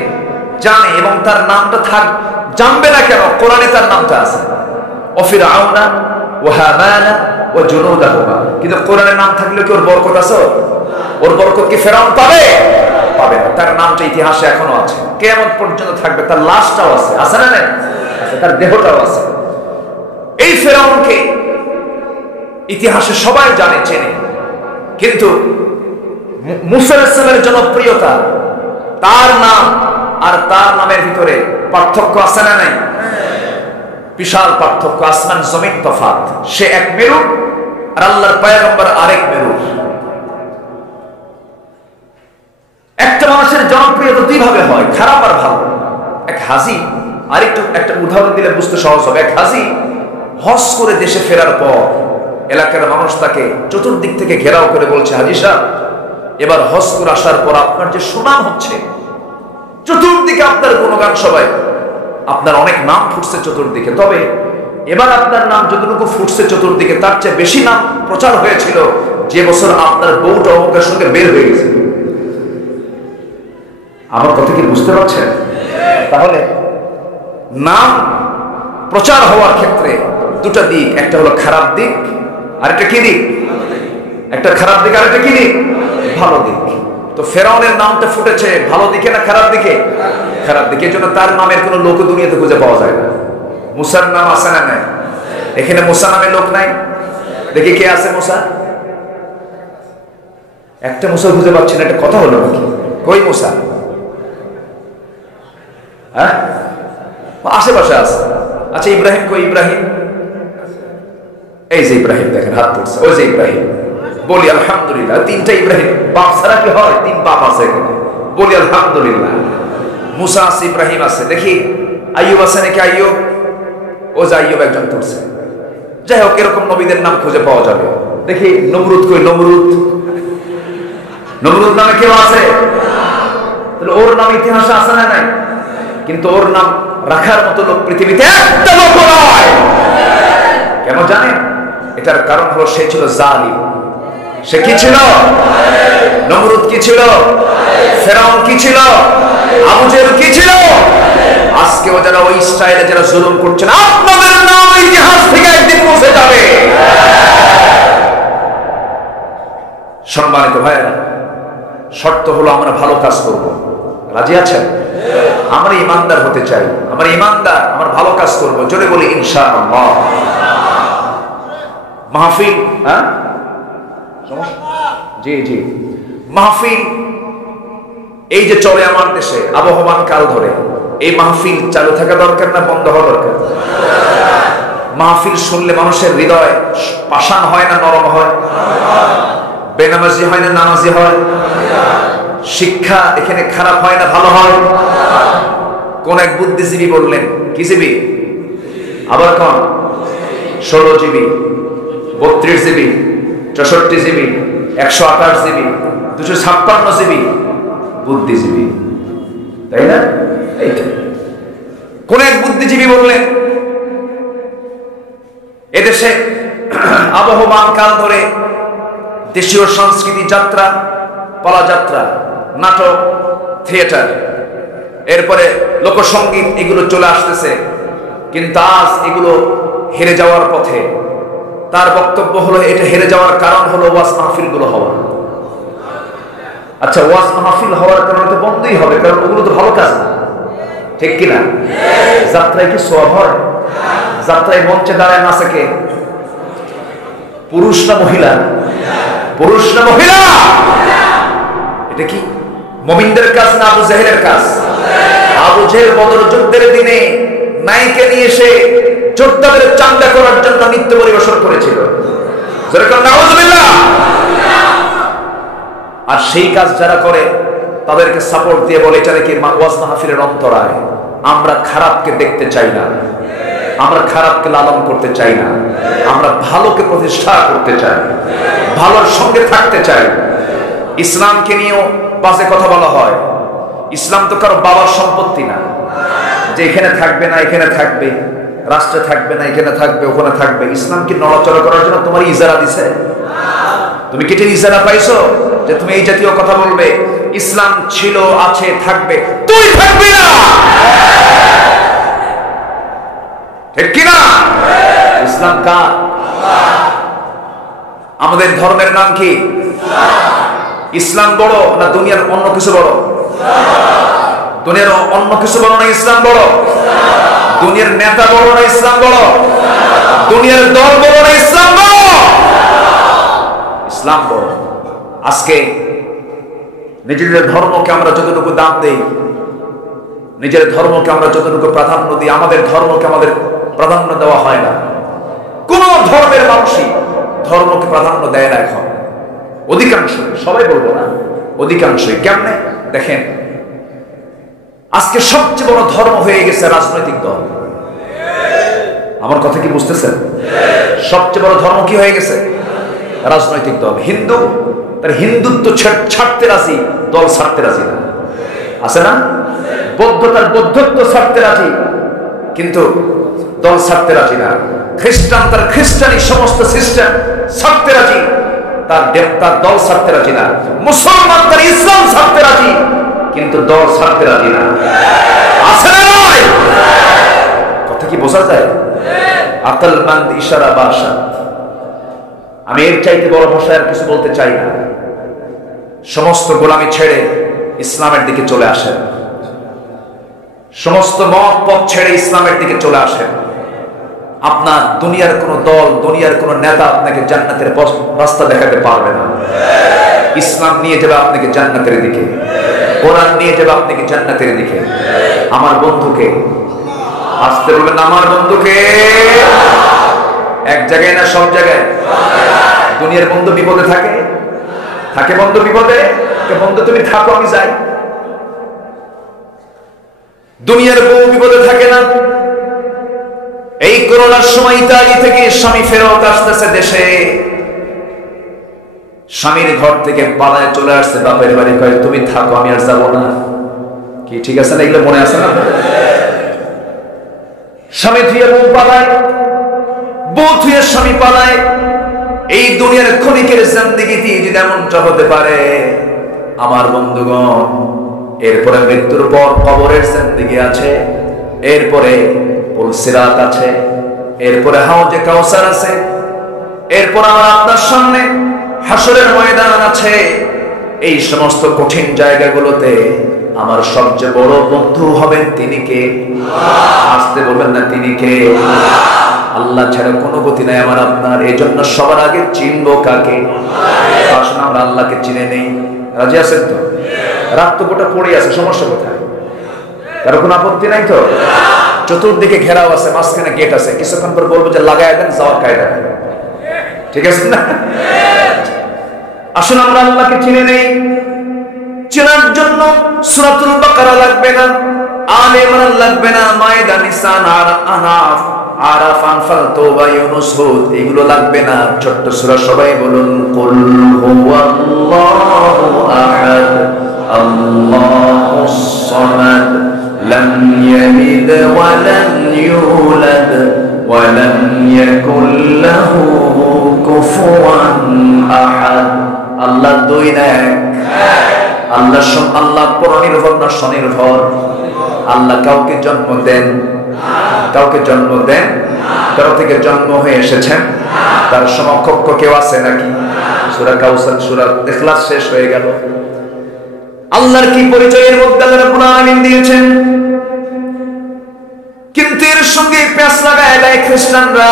জানে, এবং তার নামটা থাক, জানবে না কেন? কোরআনে তার নামটা আছে, ফিরআউনা ওয়া হামানা ওয়া জুনুদাহুমা। কিন্তু কোরআনের নাম থাকলে কি ওর বরকত আছে? ওর বরকত কি ফেরাউন পাবে? পাবে না। তার নামটা ইতিহাসে এখনো আছে, কিয়ামত পর্যন্ত থাকবে। তার লাশটাও আছে, আছে না? আছে, তার দেহটাও আছে। এই ফেরাউনকে ইতিহাসে সবাই জানে, চেনে, কিন্তু মুসা আলাইহিস সালামের জনপ্রিয়তা, তার নাম আর তার নামের ভিতরে পার্থক্য আছে না নাই? বিশাল পার্থক্য, আসমান জমিন তফাত। সে এক মেরু আর আল্লাহর পয়গম্বর আরেক মেরু। একটা মানুষের জনপ্রিয়তা দুই ভাবে হয়, খারাপ আর ভালো। এক হাজি, আরেকটু একটা উদাহরণ দিলে বুঝতে সহজ হবে। এক হাজি হজ করে দেশে ফেরার পর এলাকার মানুষ তাকে চতুর্দিক থেকে ঘেরাও করে বলছে, হাজি সাহেব, এবার হজ করে আসার পর আপনার যে সুনাম হচ্ছে, চতুর্দিকে আপনার গুণগান, সবাই আপনার অনেক নাম ফুটছে চতুর্দিকে, তবে এবার আপনার নাম যতটুকু ফুটছে চতুর্দিকে তার চেয়ে বেশি নাম প্রচার হয়েছিল যে বছর আপনার বউটা অমুকের সঙ্গে বের হয়ে গেছে। আমার কথা কি বুঝতে পারছেন? তাহলে নাম প্রচার হওয়ার ক্ষেত্রে দুটা দিক, একটা হলো খারাপ দিক আর একটা কি দিক? একটা খারাপ দিক আর একটা কি দিক? ভালো দিক। তো ফেরাউনের নামটা ফুটেছে ভালো দিকে না খারাপ দিকে? খারাপ দিকে। এজন্য তার নামের কোনো লোক দুনিয়াতে খুঁজে পাওয়া যায় না। মুসার নাম আছে না নাই? এখানে মুসা নামের লোক নাই। দেখি কে আছে মুসা? একটা মুসা খুঁজে পাচ্ছি না, একটা কথা হলো নাকি? কই মুসা? হ্যাঁ, আশেপাশে আছে। আচ্ছা ইব্রাহিম কই? ইব্রাহিম, এই যে ইব্রাহিম, দেখেন হাত তুলছে, ওই যে ইব্রাহিম। বলি আলহামদুলিল্লাহ। তিনটা ইব্রাহিম, বাপ ছাড়া কি হয়? তিন বাপ আছে এখানে। বলি আলহামদুলিল্লাহ। মুসা আছে, ইব্রাহিম আছে। দেখি আইয়ুব আছে নাকি? আইয়ুব, ও যে আইয়ুব একজন তুলছে। যাই হোক, এরকম নবীদের নাম খুঁজে পাওয়া যাবে। দেখি নমরুদ কই? নমরুদ, নমরুদ নামে কেউ আছে? তাহলে ওর নাম ইতিহাসে আছে না নাই? কিন্তু ওর নাম রাখার মতো লোক পৃথিবীতে একটা লোক নয়। কেন জানেন? এটার কারণ হলো সে ছিল জালিম। সে কি ছিল? নমরুদ কি ছিল? ফেরাউন কি ছিল? আবু জেহেল কি ছিল? আজকেও যারা ওই স্টাইলে যারা জুলুম করছেন, আপনাদের নাম ইতিহাস থেকে একদিন মুছে যাবে। সম্মানিত ভাইরা, শর্ত হলো আমরা ভালো কাজ করব। রাজি আছেন? আমরা ইমানদার হতে চাই। আমরা ইমানদার, আমরা ভালো কাজ করব। জোরে বলি ইনশাআল্লাহ। মাহফিল, হ্যাঁ জি জি, মাহফিল এই যে চলে আমার দেশে আবহমান কাল ধরে, এই মাহফিল চালু থাকা দরকার না বন্ধ হওয়া দরকার? মাহফিল শুনলে মানুষের হৃদয় পাষাণ হয় না নরম হয়? বেনামাজি হয় না নামাজি হয়? শিক্ষা এখানে খারাপ হয় না ভালো হয়? কোন এক বুদ্ধিজীবী বললেন, কি জীবী? আবার কোন? 16 GB, 32 GB, 64 GB, 128 GB, 256 GB বুদ্ধিজীবী, তাই না? এইটা কোন এক বুদ্ধিজীবী বললেন, এদেশে আবহমান কাল ধরে দেশীয় সংস্কৃতি, যাত্রা, পালাযাত্রা, নাটক, থিয়েটার, এরপরে লোকসঙ্গীত, এগুলো চলে আসতেছে, কিন্তু আজ এগুলো হেরে যাওয়ার পথে। তার বক্তব্য হলো এটা হেরে যাওয়ার কারণ হলো ওয়াজ মাহফিল গুলো হওয়া। আচ্ছা, ওয়াজ মাহফিল হওয়ার কারণে তো বন্ধই হবে, কারণ ওগুলো তো ভালো কাজ না, ঠিক কিনা? যাত্রায় কি সওয়াব হয়? যাত্রায় মঞ্চে দাঁড়ায় নাচে কে? পুরুষ না মহিলা? পুরুষ না মহিলা? এটা কি মুমিনদের কাজ না আবু জেহেলের কাজ? আবু জেহেল বদর যুদ্ধের দিনে নায়িকা নিয়ে এসে যোদ্ধাদের চাঙ্গা করার জন্য নৃত্য পরিবেশন করেছিল। যেরকম নাউজুবিল্লাহ। আর সেই কাজ যারা করে তাদেরকে সাপোর্ট দিয়ে বলে এটা নাকি ওয়াজ মাহফিলের অন্তরায়। আমরা খারাপকে দেখতে চাই না, আমরা খারাপকে লালন করতে চাই না, আমরা ভালোকে প্রতিষ্ঠা করতে চাই, ভালোর সঙ্গে থাকতে চাই। ইসলামকে নিয়েও বাজে কথা বলা হয়। ইসলাম তো কারো বাবার সম্পত্তি না যে এখানে থাকবে না এখানে থাকবে, রাষ্ট্রে থাকবে না এখানে থাকবে ওখানে থাকবে। ইসলাম কি নড়াচড়া করার জন্য তোমার ইজারা দিছে? তুমি কি ইজারা পাইছো যে তুমি এই জাতীয় কথা বলবে? ইসলাম ছিল, আছে, থাকবে, তুই থাকবি না, ঠিক কিনা? ইসলাম কার? আমাদের ধর্মের নাম কি? ইসলাম বড় না দুনিয়ার অন্য কিছু বড়? দুনিয়ার অন্য কিছু বড় না ইসলাম বড়? দুনিয়ার নেতা বড় না ইসলাম বড়? দুনিয়ার দল বড় না ইসলাম বড়? ইসলাম বড়। আজকে নিজেদের ধর্মকে আমরা যতটুকু দাম দেই, নিজের ধর্মকে আমরা যতটুকু প্রাধান্য দিই, আমাদের ধর্মকে আমাদের প্রাধান্য দেওয়া হয় না। কোন ধর্মের মানুষই ধর্মকে প্রাধান্য দেয় না এখন, অধিকাংশ, সবাই বলবো না, অধিকাংশই। কেমনে দেখেন, আজকে সবচেয়ে বড় ধর্ম হয়ে গেছে রাজনৈতিক দল। আমার কথা কি বুঝতেছেন? সবচেয়ে বড় ধর্ম কি হয়ে গেছে? রাজনৈতিক দল। হিন্দু তার হিন্দুত্ব ছাড়তে রাজি, দল ছাড়তে রাজি না, আছে না? বৌদ্ধ তার বৌদ্ধত্ব ছাড়তে রাজি, কিন্তু দল ছাড়তে রাজি না। খ্রিস্টান তার খ্রিস্টানি সমস্ত সিস্টেম ছাড়তে রাজি, তার দল ছাড়তে রাজি না। মুসলমান তার ইসলাম ছাড়তে রাজি, কিন্তু দল ছাড়তে রাজি না, আছে না? নয় কথা কি বোঝা যায়? আকলমন্দ ইশারা ভাষা। আমি এর চাইতে বড় ভাষায় আর কিছু বলতে চাই না। সমস্ত গোলামি ছেড়ে ইসলামের দিকে চলে আসেন, সমস্ত মত পথ ছেড়ে ইসলামের দিকে চলে আসেন। আপনার দুনিয়ার কোন দল, দুনিয়ার কোন নেতা আপনাকে জান্নাতের রাস্তা দেখাতে পারবে না। ইসলাম নিয়ে যাবে আপনাকে জান্নাতের দিকে, কোরআন নিয়ে যাবে আপনাকে জান্নাতের দিকে। আমার বন্ধুকে আসতে বলবেন, আমার বন্ধুকে। এক জায়গায় না সব জায়গায়? দুনিয়ার বন্ধু বিপদে থাকে, থাকে বন্ধু বিপদে। বন্ধু তুমি থাকো, আমি যাই। দুনিয়ার বউ বিপদে থাকে না। এই করোনার সময় ইতালি থেকে স্বামী ফেরত আসতেছে দেশে, স্বামীর ঘর থেকে পালায় চলে আসছে বাপের বাড়ি, কয় তুমি থাকো, আমি আর যাবো না। কি ঠিক আছে না? এগুলো মনে আছে না? স্বামী ধুয়ে বউ পালায়, বউ ধুয়ে স্বামী পালায়। এই দুনিয়ার ক্ষণিকের জিন্দেগিতে যদি এমনটা হতে পারে আমার বন্ধুগণ, এরপরে মৃত্যুর পর কবরের জিন্দেগি আছে, এরপরে পুলসিরাত আছে, এরপরে হাউজে কাউসার আছে, এরপর আমার আপনার সামনে হাসরের ময়দান আছে। এই সমস্ত কঠিন জায়গাগুলোতে আমার সবচেয়ে বড় বন্ধু হবেন তিনি কে? আসতে বলবেন না, তিনি কে? আল্লাহ ছাড়া কোনো গতি নাই আমার আপনার। এই জন্য সবার আগে চিনবো কাকে? আসুন আমরা আল্লাহকে চিনে নেই। রাজি আছেন তো? রাত তো গোটা পড়ে আছে, সমস্যা কোথায়? কারো কোনো আপত্তি নাই তো? চতুর্দিকে ঘেরাও আছে, মাঝখানে গেট আছে। কিছুক্ষণ পর বলবো যে লাগায় দেন, যাওয়ার কায়দা নেই। ঠিক আছে না? আসুন আমরা আল্লাহকে চিনে নেই। চেনার জন্য সূরাতুল বাকারা লাগবে না, আলে ইমরান লাগবে না, মায়েদা, নিসা, আনাফ, আরাফ, আনফাল, তওবা, ইউনূস, হুদ এগুলো লাগবে না। ছোট্ট সূরা সবাই বলুন, কুল হুয়াল্লাহু আহাদ, আল্লাহুস সামাদ, লাম ইয়ালিদ ওয়া লাম ইউলাদ ওয়া লাম ইয়াকুল লাহু কুফুয়ান আহাদ। আল্লাহ দুই না এক। আল্লাহ পরনির্ভর না স্বনির্ভর? আল্লাহ কাউকে জন্ম দেন? কাউকে জন্ম দেন? কারো থেকে জন্ম হয়ে এসেছেন? তার সমকক্ষ কেউ আছে নাকি? সূরা কাউসার, সূরা ইখলাস শেষ হয়ে গেল। আল্লাহর কি পরিচয়ের মধ্যে আল্লাহ রাব্বুল আলামিন দিয়েছেন, কিন্তু এর সঙ্গে পেঁচ লাগায় দেয় খ্রিস্টানরা,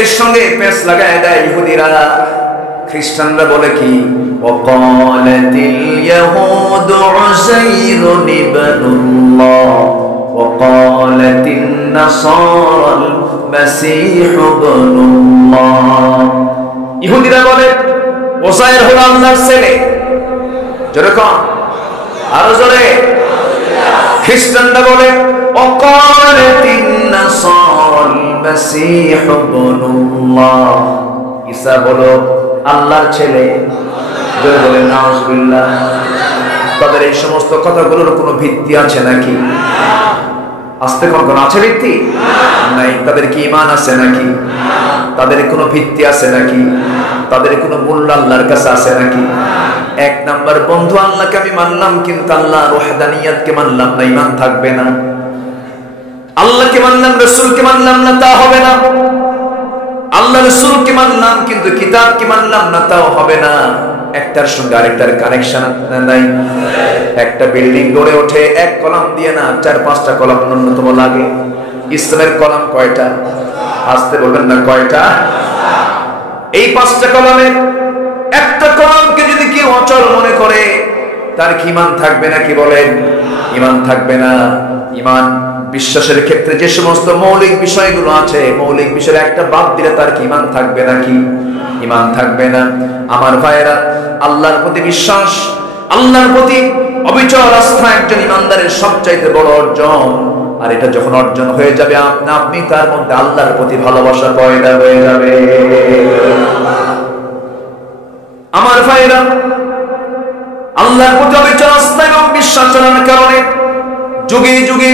এর সঙ্গে পেঁচ লাগায় দেয় ইহুদিরা। খ্রিস্টানরা বলে কি, ওয়াকালাতিল ইয়াহুদু উযাইরুন ইবনুল্লাহ ওয়াকালাতিন নাসারাল মাসীহু ইবনুল্লাহ। ইহুদিরা বলে ওযাইর হলো আল্লাহর ছেলে। জোরে কোন, আরো জোরে। খ্রিস্টানরা বলে ওয়াকালাতিন নাসারাল মাসীহু ইবনুল্লাহ, ঈসা হলো আল্লাহর ছেলে। জোরে বলেন নাউজুবিল্লাহ। তাদের এই সমস্ত কথাগুলোর কোনো ভিত্তি আছে নাকি? আস্তে কোন আছে ভিত্তি? নাই। তাদের কি ঈমান আছে নাকি? তাদের কোনো ভিত্তি আছে নাকি? তাদের কোনো মূল্য আল্লাহর কাছে আছে নাকি? এক নাম্বার বন্ধু, আল্লাহকে আমি মানলাম কিন্তু আল্লাহর ওয়াহদানিয়াতকে মানলাম না, ঈমান থাকবে না। আল্লাহকে মানলাম, রাসূলকে মানলাম না, তা হবে না। আল্লাহ রাসূলকে মানলাম কিন্তু কিতাবকে মানলাম না, তাও হবে না। একটার সঙ্গে আরেকটার কানেকশন নাই। একটা বিল্ডিং গড়ে ওঠে এক কলাম দিয়ে না, 4-5টা কলাম ন্যূনতম লাগে। ইসলামের কলাম কয়টা? আসতে বলবেন না, কয়টা? এই 5টা কলামের একটা কলামকে যদি কেউ অচল মনে করে, তার কি ইমান থাকবে না? কি বলেন? ইমান থাকবে না। ইমান বিশ্বাসের ক্ষেত্রে যে সমস্ত মৌলিক বিষয়গুলো আছে, মৌলিক বিষয়ের একটা বাদ দিলে তার কি ইমান থাকবে নাকি? ইমান থাকবে না। আমার ভাইয়েরা, আল্লাহর প্রতি বিশ্বাস, আল্লাহর প্রতি অবিচল আস্থা একজন ইমানদারের সবচাইতে বড় অর্জন। আর এটা যখন অর্জন হয়ে যাবে, আপনি তার মধ্যে আল্লাহর প্রতি ভালোবাসা পয়দা হয়ে যাবে। আমার ভাইয়েরা, আল্লাহর প্রতি অবিচল আস্থা এবং বিশ্বাস জানার কারণে যুগে যুগে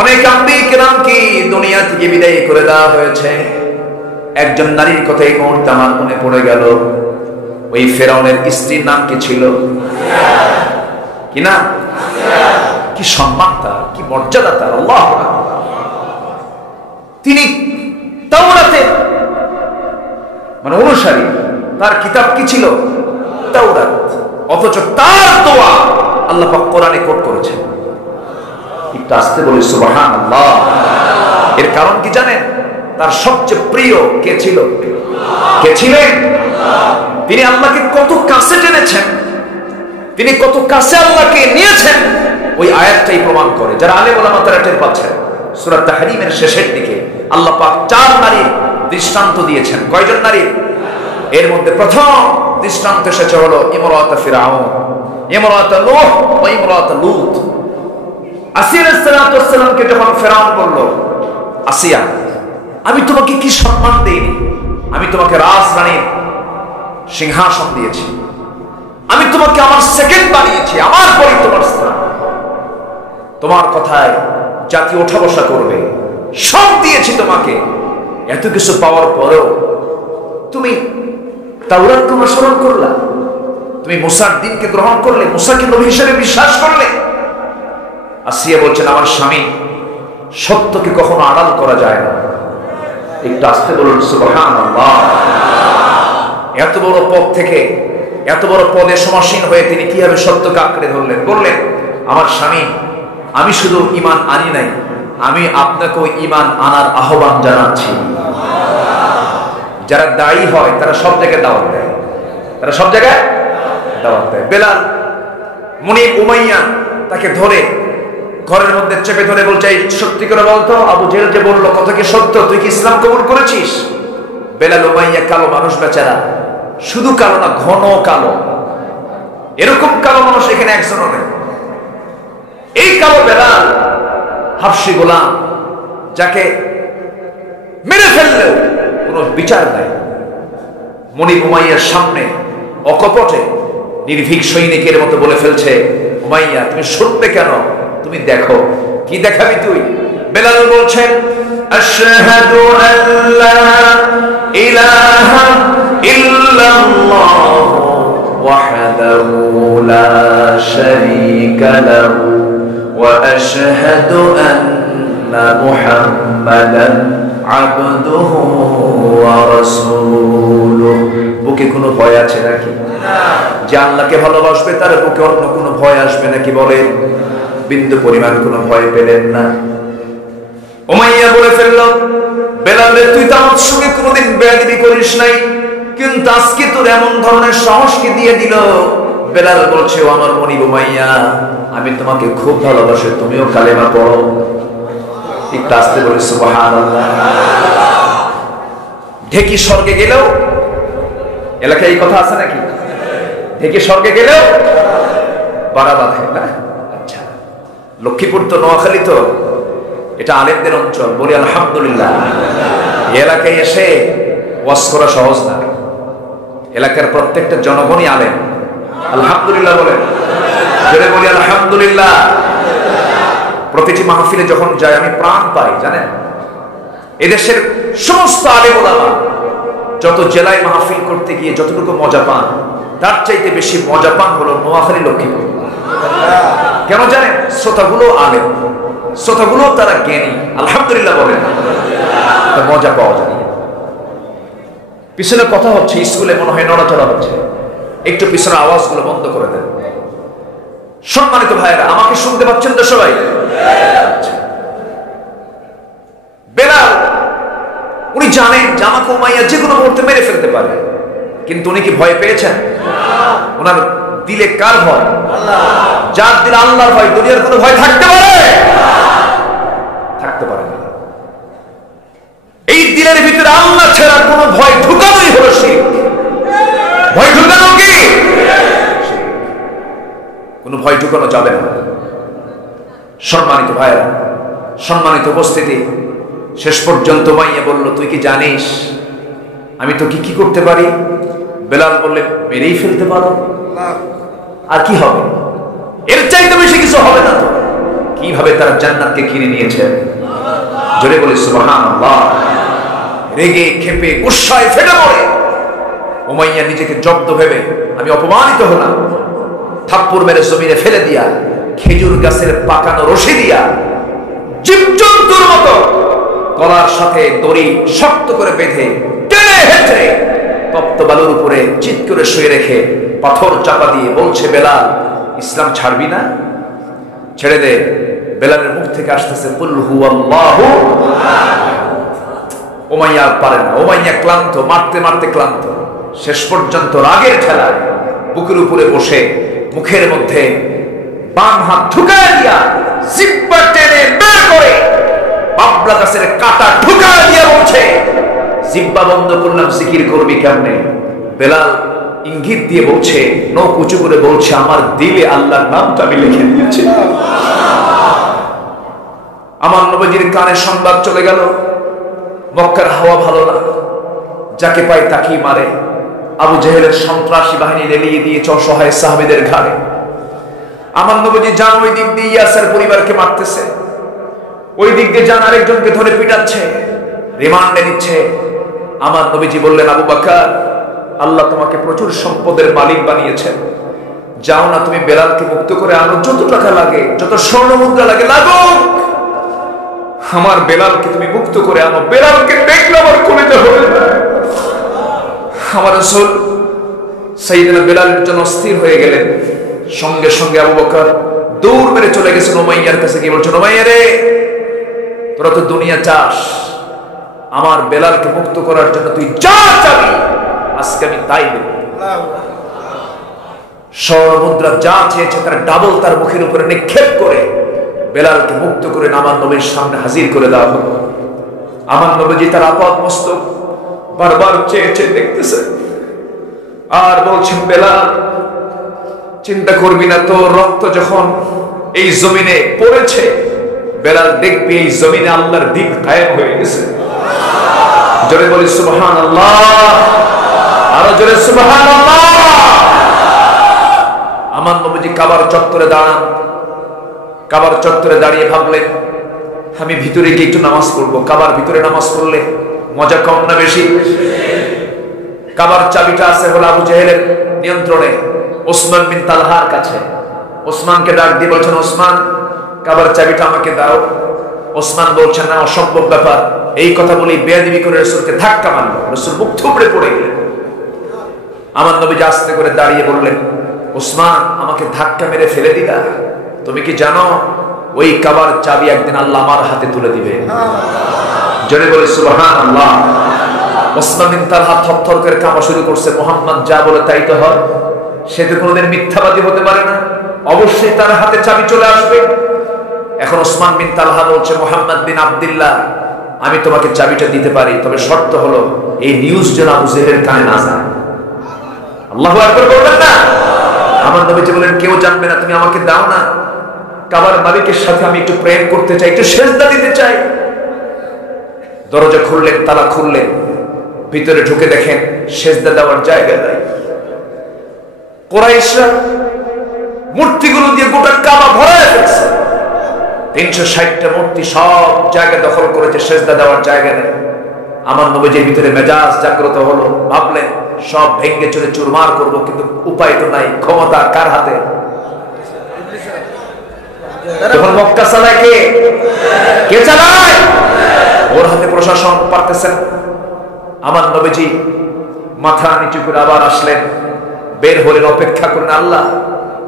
অনেক আম্বিয়া কেরামকে দুনিয়া থেকে বিদায় করে দেওয়া হয়েছে। একজন নারীর কথা এই মুহূর্তে আমার মনে পড়ে গেল। ওই ফেরাউনের স্ত্রীর নাম কি ছিল? কি না? কি সম্মান তার, কি মর্যাদা তার! আল্লাহু আকবার। তিনি তাওরাতের অনুসারী। তার কিতাব কি ছিল? তাওরাত। অথচ তার দোয়া আল্লাহ পাক কোরআনে কোট করেছেন। একটু আসতে বলি সুবহানাল্লাহ। এর কারণ কি জানেন? তার সবচেয়ে প্রিয় কে ছিল? কে ছিলেন? তিনি আল্লাহকে কত কাছে টেনেছেন, তিনি কত কাছে আল্লাহকে নিয়েছেন, ওই আয়াতটাই প্রমাণ করে। যারা আলেম ওলামা তারা টের পাচ্ছেন। সূরা তাহরিমের শেষের দিকে আল্লাহ পাক 4 নারীর দৃষ্টান্ত দিয়েছেন। কয়জন নারী? এর মধ্যে প্রথম দৃষ্টান্ত এসেছে হলো ইমরাত ফিরাউন, ইমরাত নূহ ও ইমরাত লূত। আসিয়া আলাইহিস সালামকে যখন ফিরাউন বলল, আসিয়া, আমি তোমাকে কি সম্মান দেইনি? আমি তোমাকে রাজরানীর সিংহাসন দিয়েছি, আমি তোমাকে আমার সেকেন্ড বানিয়েছি, আমার পরই তোমার স্থান, তোমার কথায় জাতি ওঠা বসা করবে, সব দিয়েছি তোমাকে। এত কিছু পাওয়ার পরেও তুমি তাওরাতকে অনুসরণ করলা, তুমি মুসার দ্বীনকে গ্রহণ করলে, মুসাকে নবী হিসেবে বিশ্বাস করলে। আসিয়া বলছেন, আমার স্বামী, সত্যকে কখনো আড়াল করা যায় না। একটু আসতে বলুন সুবহানাল্লাহ। এত বড় পদ থেকে, এত বড় পদে সমাসীন হয়ে তিনি কিভাবে সত্যকে আঁকড়ে ধরলেন? বললেন, আমার স্বামী, আমি শুধু ঈমান আনি নাই, আমি আপনাকেও ঈমান আনার আহ্বান জানাচ্ছি। যারা দায়ী হয় তারা সব জায়গায় দাওয়াত দেয়, তারা সব জায়গায় দাওয়াত দেয়। বেলাল মুনিব উমাইয়া তাকে ধরে ঘরের মধ্যে চেপে ধরে বলছে, সত্যি করে বলতো, আবু জেহেল যে বললো কথা কি সত্য? তুই কি ইসলাম কবুল করেছিস? বেলাল উমাইয়া কালো মানুষ বেচারা, শুধু কালো না, ঘন কালো। এরকম কালো মানুষ এখানে একজনও নেই। এই কালো বেলাল হাবশী গোলাম, যাকে মেরে ফেললেও কোনো বিচার নাই, মুনিব উমাইয়ার সামনে অকপটে নির্ভীক সৈনিকের মতো বলে ফেলছে, উমাইয়া তুমি শুনবে কেন? তুমি দেখো। কি দেখাবি তুই? বেলাল বলছেন, আশহাদু আল্লা ইলাহা ইল্লাল্লাহ ওয়াহদাহু লা শারীকা লাহু ওয়া আশহাদু আন্না মুহাম্মাদান আবদুহু ওয়া রাসূলুহু। বুকে কোনো ভয় আছে নাকি? যে আল্লাহকে ভালোবাসবে তার বুকে অন্য কোনো ভয় আসবে নাকি? বলেন। বিন্দু পরিমাণ কোনো ভয় পেলেন না। উমাইয়া বলে ফেলল, বেলাল, তুই তো আমার সঙ্গে কোনোদিন বেয়াদবি করিস নাই, কিন্তু আজকে তোর এমন ধরনের সাহস কি দিয়ে দিল? বেলাল বলছে, ও আমার মুনিব উমাইয়া, আমি তোমাকে খুব ভালোবাসি, তুমিও কালেমা পড়ো। একটু আসতে বলে সুবহানাল্লাহ। ঢেকি স্বর্গে গেলেও, এলাকায় এই কথা আছে নাকি? ঢেকি স্বর্গে গেলেও বাড়া বাঁধে না। আচ্ছা, লক্ষ্মীপুর তো, নোয়াখালী তো, এটা আলেমদের অঞ্চল, বলি আলহামদুলিল্লাহ। এলাকায় এসে ওয়াজ করা সহজ না। এলাকার প্রত্যেকটা জনগণই আলেম। আলহামদুলিল্লাহ বলেন, জোরে বলি আলহামদুলিল্লাহ। প্রতিটি মাহফিলে যখন যাই আমি প্রাণ পাই, জানেন। এদেশের সমস্ত আলেম ওলামা যত জেলায় মাহফিল করতে গিয়ে যতটুকু মজা পান, তার চাইতে বেশি মজা পান হলো নোয়াখালী, লক্ষ্মীপুর। কেন জানেন? শ্রোতাগুলো আলেম, শ্রোতাগুলো তারা জ্ঞানী। আলহামদুলিল্লাহ বলেন, মজা পাওয়া যায়। পিছনে কথা হচ্ছে, স্কুলে মনে হয় নড়াচড়া হচ্ছে, একটু পিছনে আওয়াজগুলো বন্ধ করে দেন। সম্মানিত ভাইয়েরা, আমাকে শুনতে পাচ্ছেন তো সবাই? বেলাল উনি জানেন যে আমাকে উমাইয়া যে কোনো মুহূর্তে মেরে ফেলতে পারে, কিন্তু উনি কি ভয় পেয়েছেন? ওনার দিলে কার ভয়? আল্লাহ। যার দিলে আল্লাহর ভয়, দুনিয়ার কোনো ভয় থাকতে পারে? থাকতে পারে না। এই দিলের ভিতরে আল্লাহ ছাড়া কোনো ভয় ঢুকানোই হলো শিরক। ভয় ঢুকানো কি? কোনো ভয় ঢুকানো যাবে না। সম্মানিত ভাইরা, সম্মানিত উপস্থিতি, শেষ পর্যন্ত মাইয়া বলল, তুই কি জানিস আমি তো কি করতে পারি? বেলাল বললে, মেরেই ফেলতে পারো, আর কি হবে? এর চাইতে বেশি কিছু হবে না তো। কিভাবে তারা জান্নাতকে কিনে নিয়েছে, জোরে বলি সুবহানাল্লাহ। রেগে ক্ষেপে গুসায় ফেটে পড়ে উমাইয়া নিজেকে জব্দ ভেবে, আমি অপমানিত হলাম, থাপ্পড় মেরে জমিনে ফেলে দিয়া, খেজুর গাছের পাকানো রশি দিয়া জীবজন্তুর মতো গলার সাথে দড়ি শক্ত করে বেঁধে টেনে হেঁচড়ে তপ্ত বালুর উপরে চিৎ করে শুয়ে রেখে পাথর চাপা দিয়ে বলছে, বেলাল ইসলাম ছাড়বি না? ছেড়ে দে। বেলালের মুখ থেকে আসতেছে, কুল হুয়াল্লাহু আহাদ। উমাইয়া পারে না, উমাইয়া ক্লান্ত, মারতে মারতে ক্লান্ত। শেষ পর্যন্ত রাগের ঠেলায় বুকের উপরে বসে মুখের মধ্যে বাম হাত ঢুকায় দিয়া জিহ্বা টেনে বের করে বাবলা গাছের কাঁটা ঢুকায় দিয়া বলছে, জিহ্বা বন্ধ করলাম, জিকির করবি কেমনে? বেলাল ইঙ্গিত দিয়ে বলছে, নখ উঁচু করে বলছে, আমার দিলে আল্লাহর নামটা আমি লিখে দিয়েছি। আমার নবীজির কানে সংবাদ চলে গেল, মক্কার হাওয়া ভালো না, যাকে পায় তাকেই মারে। আবু জেহেলের সন্ত্রাসী বাহিনী লেলিয়ে দিয়েছে অসহায় সাহাবীদের ঘাড়ে। আমার নবীজি যান ওই দিক দিয়ে ইয়াসের পরিবারকে মারতেছে, ওই দিক দিয়ে যান আরেকজনকে ধরে পিটাচ্ছে, রিমান্ডে নিচ্ছে। আমার নবীজি বললেন, আবু বকর, আল্লাহ তোমাকে প্রচুর সম্পদের মালিক বানিয়েছেন, যাও না তুমি বেলালকে মুক্ত করে আনো, যত টাকা লাগে, যত স্বর্ণ মুদ্রা লাগে লাগুক, আমার বেলালকে তুমি মুক্ত করে আনো। বেলালকে দেখলে আমার কলিজা হয়ে যায়। আমার রাসূল সাইয়েদনা বেলালের জন্য অস্থির হয়ে গেলেন। সঙ্গে সঙ্গে আবু বকর দৌড় মেরে চলে গেছেন উমাইয়ার কাছে, গিয়ে বলছেন, উমাইয়া রে, তোরা তো দুনিয়া চাস, আমার বেলালকে মুক্ত করার জন্য তুই যা চাবি আজকে আমি তাই দেব। স্বর্ণ মুদ্রা যা চেয়েছে তার ডাবল তার মুখের উপরে নিক্ষেপ করে বেলালকে মুক্ত করে আমার নবীর সামনে হাজির করে দেওয়া হলো। আমার নবীজি তার আপাত মস্তক বারবার চেয়ে চেয়ে দেখতেছে আর বলছেন, বেলাল চিন্তা করবি না, তোর রক্ত যখন এই জমিনে পড়েছে, বেলাল দেখবি এই জমিনে আল্লাহর দ্বীপ কায়েম হয়ে গেছে। জোরে বলি সুবহানাল্লাহ, আরো জোরে সুবহানাল্লাহ। আমার নবীজি কাবার চত্বরে দাঁড়ান। কাবার চত্বরে দাঁড়িয়ে ভাবলেন, আমি ভিতরে গিয়ে একটু নামাজ পড়বো। কাবার ভিতরে নামাজ পড়লে মজা কম না বেশি? কাবার চাবিটা আছে হলো আবু জেহেলের নিয়ন্ত্রণে, ওসমান বিন তালহার কাছে। ওসমানকে ডাক দিয়ে বলছেন, ওসমান, কাবার চাবিটা আমাকে দাও। ওসমান বলছেন, না, অসম্ভব ব্যাপার। এই কথা বলি বেয়াদবি করে রাসূলকে ধাক্কা মারলো। রাসূল মুখ থুবড়ে পড়ে গেলেন। আমার নবী আস্তে করে দাঁড়িয়ে বললেন, ওসমান, আমাকে ধাক্কা মেরে ফেলে দিলা? তুমি কি জানো ওই কাবার চাবি একদিন আল্লাহ আমার হাতে তুলে দিবে? জোরে বলে সুবহানাল্লাহ। ওসমান বিন তালহা থরথর করে কাঁপা শুরু করছে। মুহাম্মদ যা বলে তাই তো হয়, সে তো কোনোদিন মিথ্যাবাদী হতে পারে না, অবশ্যই তার হাতে চাবি চলে আসবে। এখন ওসমান বিন তালহা বলছে, মুহাম্মদ বিন আব্দুল্লাহ, আমি তোমাকে চাবিটা দিতে পারি, তবে শর্ত হলো এই নিউজ যেন আবু জেহেলের কানে না যায়। আল্লাহু আকবার বলবেন না? আমার নবীজি বলেন, কেউ জানবে না, তুমি আমাকে দাও না। কাবার মালিকের সাথে আমি একটু প্রেম করতে চাই, একটু সেজদা দিতে চাই। দরজা খুললেন, তালা খুললেন, ভিতরে ঢুকে দেখেন সেজদা দেওয়ার জায়গা নাই। কুরাইশরা মূর্তিগুলো দিয়ে গোটা কাবা ভরায় ফেলছে। 360টা মূর্তি সব জায়গা দখল করেছে, সেজদা দেওয়ার জায়গা নেই। আমার নবীজির ভিতরে মেজাজ জাগ্রত হলো, ভাবলেন সব ভেঙ্গে চলে চুরমার করবো, কিন্তু উপায় তো নাই। ক্ষমতা কার হাতে? যখন মক্কা চালায় কে? কে চালায়? ওর হাতে প্রশাসন, পারতেছেন। আমার নবীজি মাথা নিচু করে আবার আসলেন, বের হলেন, অপেক্ষা করেন আল্লাহ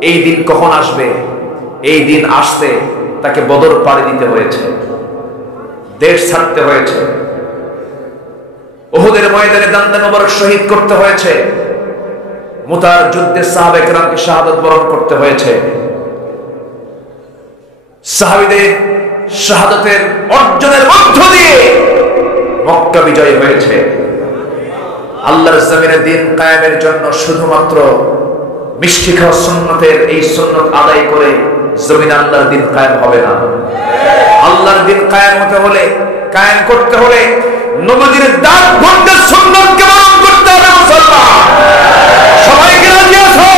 এই দিন কখন আসবে। এই দিন আসতে তাকে বদর পাড়ি দিতে হয়েছে, দেশ ছাড়তে হয়েছে, উহুদের ময়দানে দান্দে মোবারক শহীদ করতে হয়েছে, মুতার যুদ্ধে সাহাবায়ে কেরামকে শাহাদাত বরণ করতে হয়েছে। সাহাবীদের শাহাদাতের অর্জনের মধ্য দিয়ে মক্কা বিজয় হয়েছে। আল্লাহর জমিনে দিন কায়েমের জন্য শুধুমাত্র মিষ্টি খাওয়া সুন্নতের এই সুন্নত আদায় করে জমিনে আল্লাহর দিন কায়েম হবে না। আল্লাহর দিন কায়েম হতে হলে, কায়েম করতে হলে নবীর দাঁত ঘন্টার সুন্নতকে পালন করতে হবে। মুসলমান সবাই কি রাজি আছো?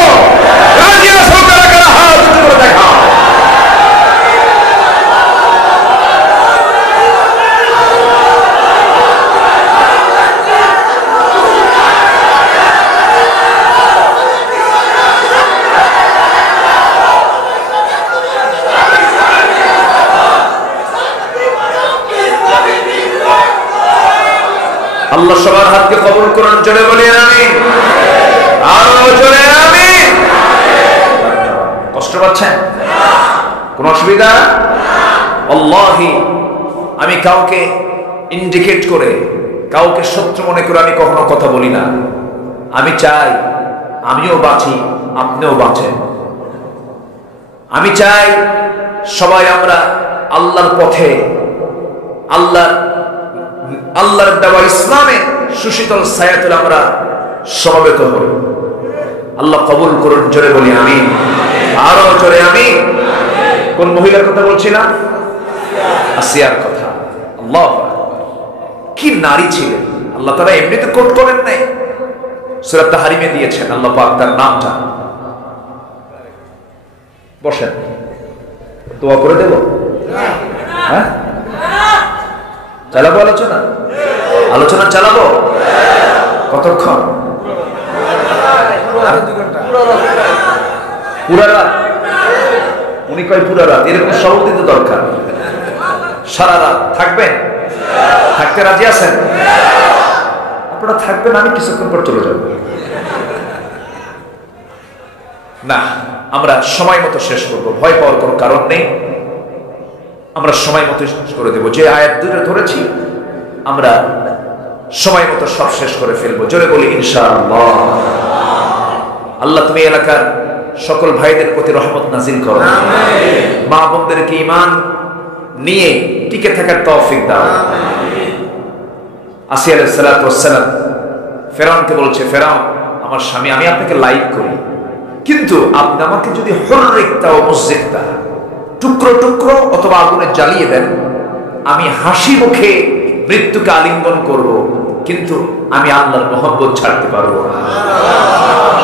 রাজি আছো? কারা কারা হাত উঁচু করে দেখাও। আল্লাহ সবার হাতকে কবুল করুন। জোরে বলি আমিন। আরো জোরে আমিন। কষ্ট পাচ্ছেন? কোন অসুবিধা? আল্লাহি আমি কাউকে ইন্ডিকেট করে, কাউকে শত্রু মনে করে আমি কখনো কথা বলি না। আমি চাই আমিও বাঁচি, আপনিও বাঁচেন। আমি চাই সবাই আমরা আল্লাহর পথে, আল্লাহর দেওয়া ইসলামের সুশীতল ছায়াতলে আমরা সমবেত হই। আল্লাহ কবুল করুন। জোরে বলি আমিন। আরো জোরে আমিন। কোন মহিলার কথা বলছি না? আসিয়ার কথা। আল্লাহ কি নারী ছিলেন! আল্লাহ তাআলা এমনিতে কোট করেন নাই, সূরা তাহরিমে দিয়েছেন আল্লাহ পাক তার নামটা। বসেন, দোয়া করে দেব। হ্যাঁ, চালাবো আলোচনা? আলোচনা চালাবো কতক্ষণ? পুরা রাত? উনি কয় পুরা রাত। এরকম শব্দ দিতে দরকার। সারা রাত থাকবেন? থাকতে রাজি আছেন? আপনারা থাকবেন, আমি কিছুক্ষণ পর চলে যাব। না, আমরা সময় মতো শেষ করব, ভয় পাওয়ার কোনো কারণ নেই। আমরা সময় মতো শেষ করে দেব। যে আয়াত দুটো ধরেছি আমরা সময় মতো সব শেষ করে ফেলবো। জোরে বলি ইনশাআল্লাহ। আল্লাহ তুমি এলাকার সকল ভাইদের প্রতি রহমত নাজিল করো। মা বোনদেরকে ঈমান নিয়ে টিকে থাকার তৌফিক দাও। আসিয়া আলাইহিস সালাতু ওয়াস সালাম ফেরাউনকে বলছে, ফেরাউন আমার স্বামী, আমি আপনাকে লাইক করি, কিন্তু আপনি আমাকে যদি হুররিকতা ও মুযিকতা, টুকরো টুকরো অথবা আগুনে জ্বালিয়ে দেন, আমি হাসি মুখে মৃত্যুকে আলিঙ্গন করব, কিন্তু আমি আল্লাহর মহব্বত ছাড়তে পারবো না।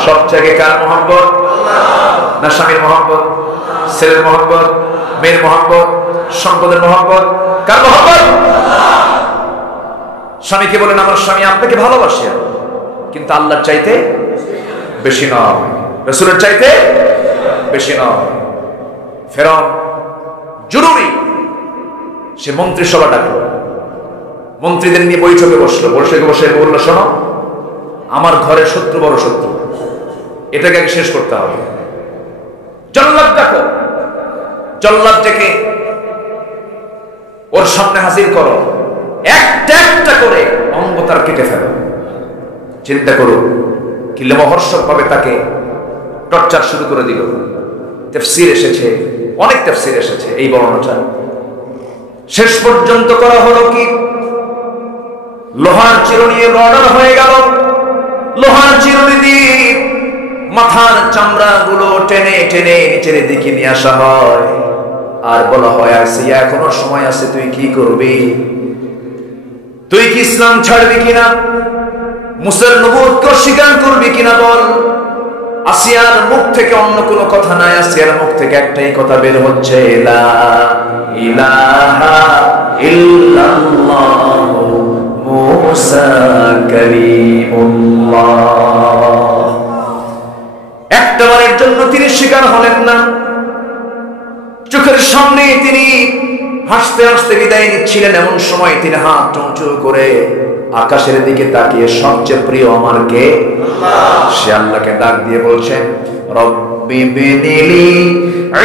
সব জায়গায় কার মহব্বত? না স্বামীর মহব্বত, ছেলের মহব্বত, মেয়ের মহব্বত, সম্পদের মহব্বত? কার মহব্বত? স্বামীকে বলেন আমার স্বামী আপনাকে ভালোবাসে, কিন্তু আল্লাহর চাইতে বেশি নয়, রাসূলের চাইতে বেশি নয়। ফেরাউন জরুরি সে মন্ত্রিসভা ডাকলো, মন্ত্রীদের নিয়ে বৈঠকে বসলো। বসে বললো, শোনো, আমার ঘরের শত্রু বড় শত্রু, এটাকে আগে শেষ করতে হবে। জল্লাদ ডাকো, জল্লাদ ডেকে ওর সামনে হাজির করো, একটা একটা করে অঙ্গ তার কেটে ফেলো। চিন্তা করো কি লোমহর্ষক ভাবে তাকে টর্চার শুরু করে দিল। তাফসীর এসেছে, অনেক তাফসীর এসেছে এই বর্ণনাটা। শেষ পর্যন্ত করা হলো কি, লোহার চিরুনি রডার হয়ে গেল। লোহার চিরুনি দিয়ে মাথার চামড়া গুলো টেনে টেনে নিচের দিকে নিয়ে আসা হয়, আর বলা হয়, আসিয়া এখনো সময় আছে, তুই কি করবি? তুই কি ইসলাম ছাড়বি কিনা? মুসার নবুয়তকে অস্বীকার করবি কিনা বল। আসিয়ার মুখ থেকে অন্য কোনো কথা নাই, আসিয়ার মুখ থেকে একটাই কথা বের হচ্ছে, লা ইলাহা ইল্লাল্লাহু মুসা কারীমুল্লাহ। একটাবারের জন্য তিনি স্বীকার হলেন না। চোখের সামনে তিনি হাসতে হাসতে বিদায় নিচ্ছিলেন, এমন সময় তিনি হাত উঁচু করে আকাশের দিকে তাকিয়ে, সবচেয়ে প্রিয় আমার কে? সে আল্লাহকে ডাক দিয়ে বলছেন, রব্বি বিনিলি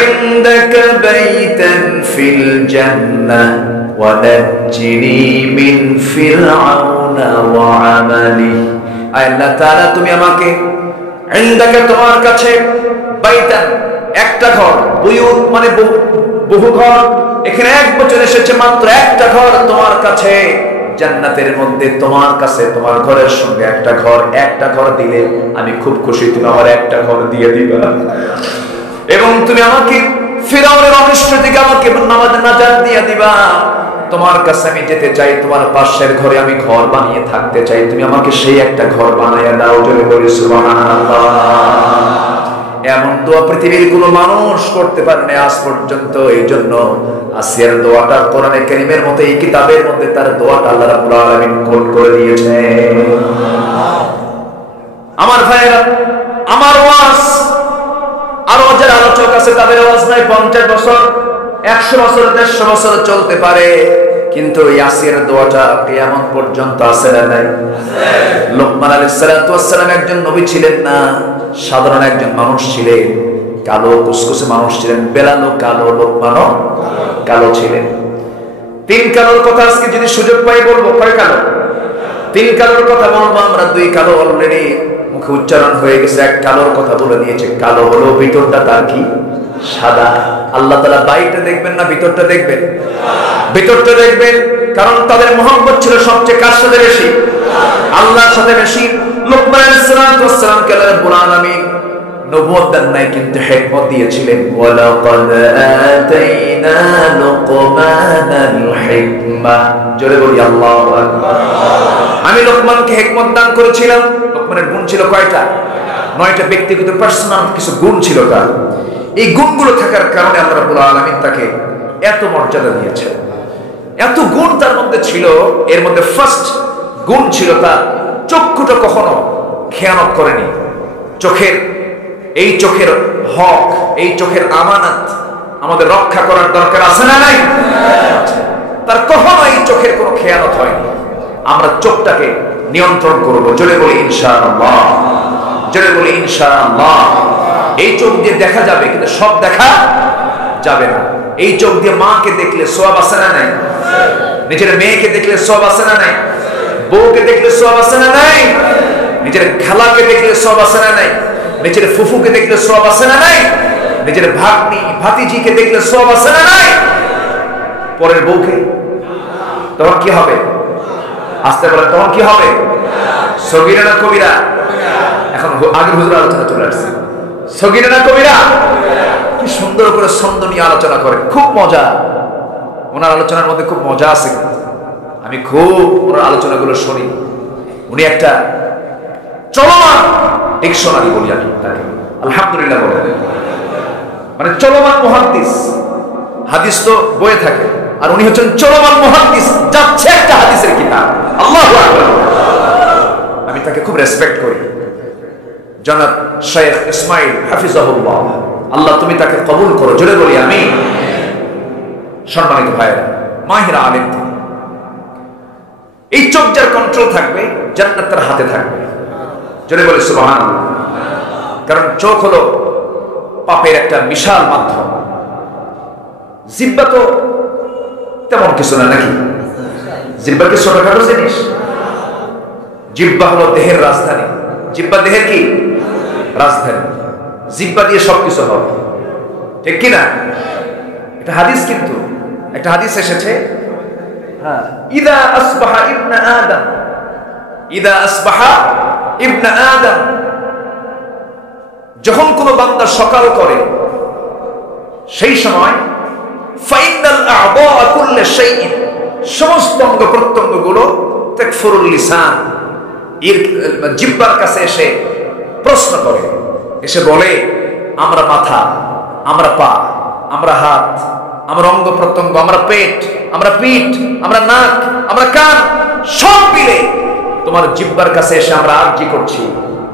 ইনদাকা বাইতান ফিল জান্নাহ ওয়া নাজ্জিনি মিন ফিরআউনা ওয়া আমালি। আল্লাহ তাআলা তুমি আমাকে ইনদাকা তোমার কাছে বাইতান একটা ঘর, বুয়ুত মানে বহু ঘর, এখানে এক বচন এসেছে মাত্র একটা ঘর তোমার কাছে জান্নাতের মধ্যে, তোমার কাছে তোমার ঘরের সঙ্গে একটা ঘর দিলে আমি খুব খুশি, তুমি আমার একটা ঘর দিয়ে দিবা এবং তুমি আমাকে ফিরআউনের অনিষ্ট থেকে আমাকে নাজাত দিয়ে দিবা। তোমার কাছে আমি যেতে চাই, তোমার পাশের ঘরে আমি ঘর বানিয়ে থাকতে চাই, তুমি আমাকে সেই একটা ঘর বানাইয়া দাও। জোরে বলি সুবহানাল্লাহ। এমন দোয়া পৃথিবীর কোনো মানুষ করতে পারেনি আজ পর্যন্ত। এই জন্য আসিয়ার দোয়াটা কোরআনে কারীমের মধ্যে, এই কিতাবের মধ্যে তার দোয়াটা আল্লাহ রাব্বুল আলামিন কোট করে দিয়েছে। আমার ভাইরা, আমার ওয়াজ আরো যারা আলোচক আছে তাদের ওয়াজ নাই 50 বছর 100 বছর 150 বছর চলতে পারে, কিন্তু ইয়াসির দোয়াটা কিয়ামত পর্যন্ত আছে না নাই? লোকমান আলাইহিস সালাতু ওয়াস সালাম একজন নবী ছিলেন না, সাধারণ একজন মানুষ ছিলেন, কালো কুসকুসে মানুষ ছিলেন। বেলালও কালো, লোকমানও কালো ছিলেন। 3 কালোর কথা আজকে যদি সুযোগ পাই বলবো। কয় কালো? 3 কালোর কথা বলবো আমরা। 2 কালো অলরেডি মুখে উচ্চারণ হয়ে গেছে, 1 কালোর কথা বলে দিয়েছে। কালো হলো ভিতরটা তার কি সাদা। আল্লাহ তাআলা বাইরটা দেখবেন না ভিতরটা দেখবেন? ভিতরটা দেখবেন, কারণ তাদের মহব্বত ছিল সবচেয়ে কার সাথে বেশি? আল্লাহর সাথে বেশি। লোকমান আলাইহিস সালাতু ওয়াস সালাম কে আল্লাহ রাব্বুল আলামিন নবুয়ত দেন নাই, কিন্তু হিকমত দিয়েছিলেন। ওয়ালাকাদ আতাইনা লুকমানাল হিকমা। জোরে বলি আল্লাহু আকবার। আমি লোকমানকে হিকমত দান করেছিলাম। লোকমানের গুণ ছিল কয়টা? 9টা ব্যক্তিগত পার্সোনাল কিছু গুণ ছিল তার। এই গুণগুলো থাকার কারণে আল্লাহ রাব্বুল আলামিন তাকে এত মর্যাদা দিয়েছেন। এত গুণ তার মধ্যে ছিল। এর মধ্যে ফার্স্ট গুণ ছিল তার চক্ষুটা কখনো খেয়ানত করেনি। এই চোখের হক, এই চোখের আমানত আমাদের রক্ষা করার দরকার আছে না নাই? তার কখনো এই চোখের কোনো খেয়ানত হয়নি। আমরা চোখটাকে নিয়ন্ত্রণ করব। জোরে বলি ইনশাআল্লাহ। জোরে বলি ইনশাআল্লাহ। এই চোখ দিয়ে দেখা যাবে, কিন্তু সব দেখা যাবে না। এই চোখ দিয়ে মাকে দেখলে সওয়াব আছে না নাই? নিজের মেয়েকে দেখলে সওয়াব আছে না নাই? বউকে দেখলে সওয়াব আছে না নাই? নিজের খালাকে দেখলে সওয়াব আছে না নাই? নিজের ফুফুকে দেখলে সওয়াব আছে না নাই? নিজের ভাগ্নি ভাতিজিকে দেখলে সওয়াব আছে না নাই? পরের বউকে তখন কি হবে? আসতে বলে তখন কি হবে? সগীরা না কবিরা? এখন আগের হুজুর আলোচনা চলে আসছে। সগীরা না কবিরা? কি সুন্দর করে ছন্দ নিয়ে আলোচনা করে, খুব মজা। ওনার আলোচনার মধ্যে খুব মজা আছে। আমি খুব ওনার আলোচনাগুলো শুনি। উনি একটা চলমান ডিকশনারি বলি আমি তাকে, আলহামদুলিল্লাহ বলে, মানে চলমান মুহাদ্দিস। হাদিস তো বইয়ে থাকে, আর উনি হচ্ছেন চলমান মুহাদ্দিস, যাচ্ছে একটা হাদিসের কিতাব। আল্লাহু আকবার। আমি তাকে খুব রেসপেক্ট করি। জনাব শেখ ইসমাইল হাফিজাহুল্লাহ, আল্লাহ তুমি তাকে কবুল করো। জোরে বলি আমিন। সম্মানিত ভাইয়েরা, মাহিরা আলেম, এই চোখ যার কন্ট্রোল থাকবে, জান্নাত তার হাতে থাকবে। জোরে বলি সুবহানাল্লাহ। কারণ চোখ হলো পাপের একটা বিশাল মাধ্যম। জিহ্বা তো তেমন কিছু না, নাকি? জিহ্বা কি ছোটখাটো জিনিস? জিহ্বা হলো দেহের রাজধানী। জিহ্বা দেহের কি রাজধানী। জিহ্বা দিয়ে সবকিছু হবে, ঠিক কি না? এটা হাদিস, কিন্তু একটা হাদিস এসেছে, ইদা আসবাহা ইবনে আদম, ইদা আসবাহা ইবনে আদম, যখন কোন বান্দা সকাল করে সেই সময় ফাইনাল আ'দা কুল্লি শাইইন, সমস্ত অঙ্গ প্রত্যঙ্গ গুলো তাকফুরুল লিসান, জিহ্বার কাছে এসে প্রশ্ন করে, এসে বলে আমরা মাথা, আমরা পা, আমরা হাত, আমরা অঙ্গ প্রত্যঙ্গ, আমরা পেট, আমরা পিঠ, আমরা নাক, আমরা কান, সব মিলে তোমার জিহ্বার কাছে এসে আমরা আরজি করছি,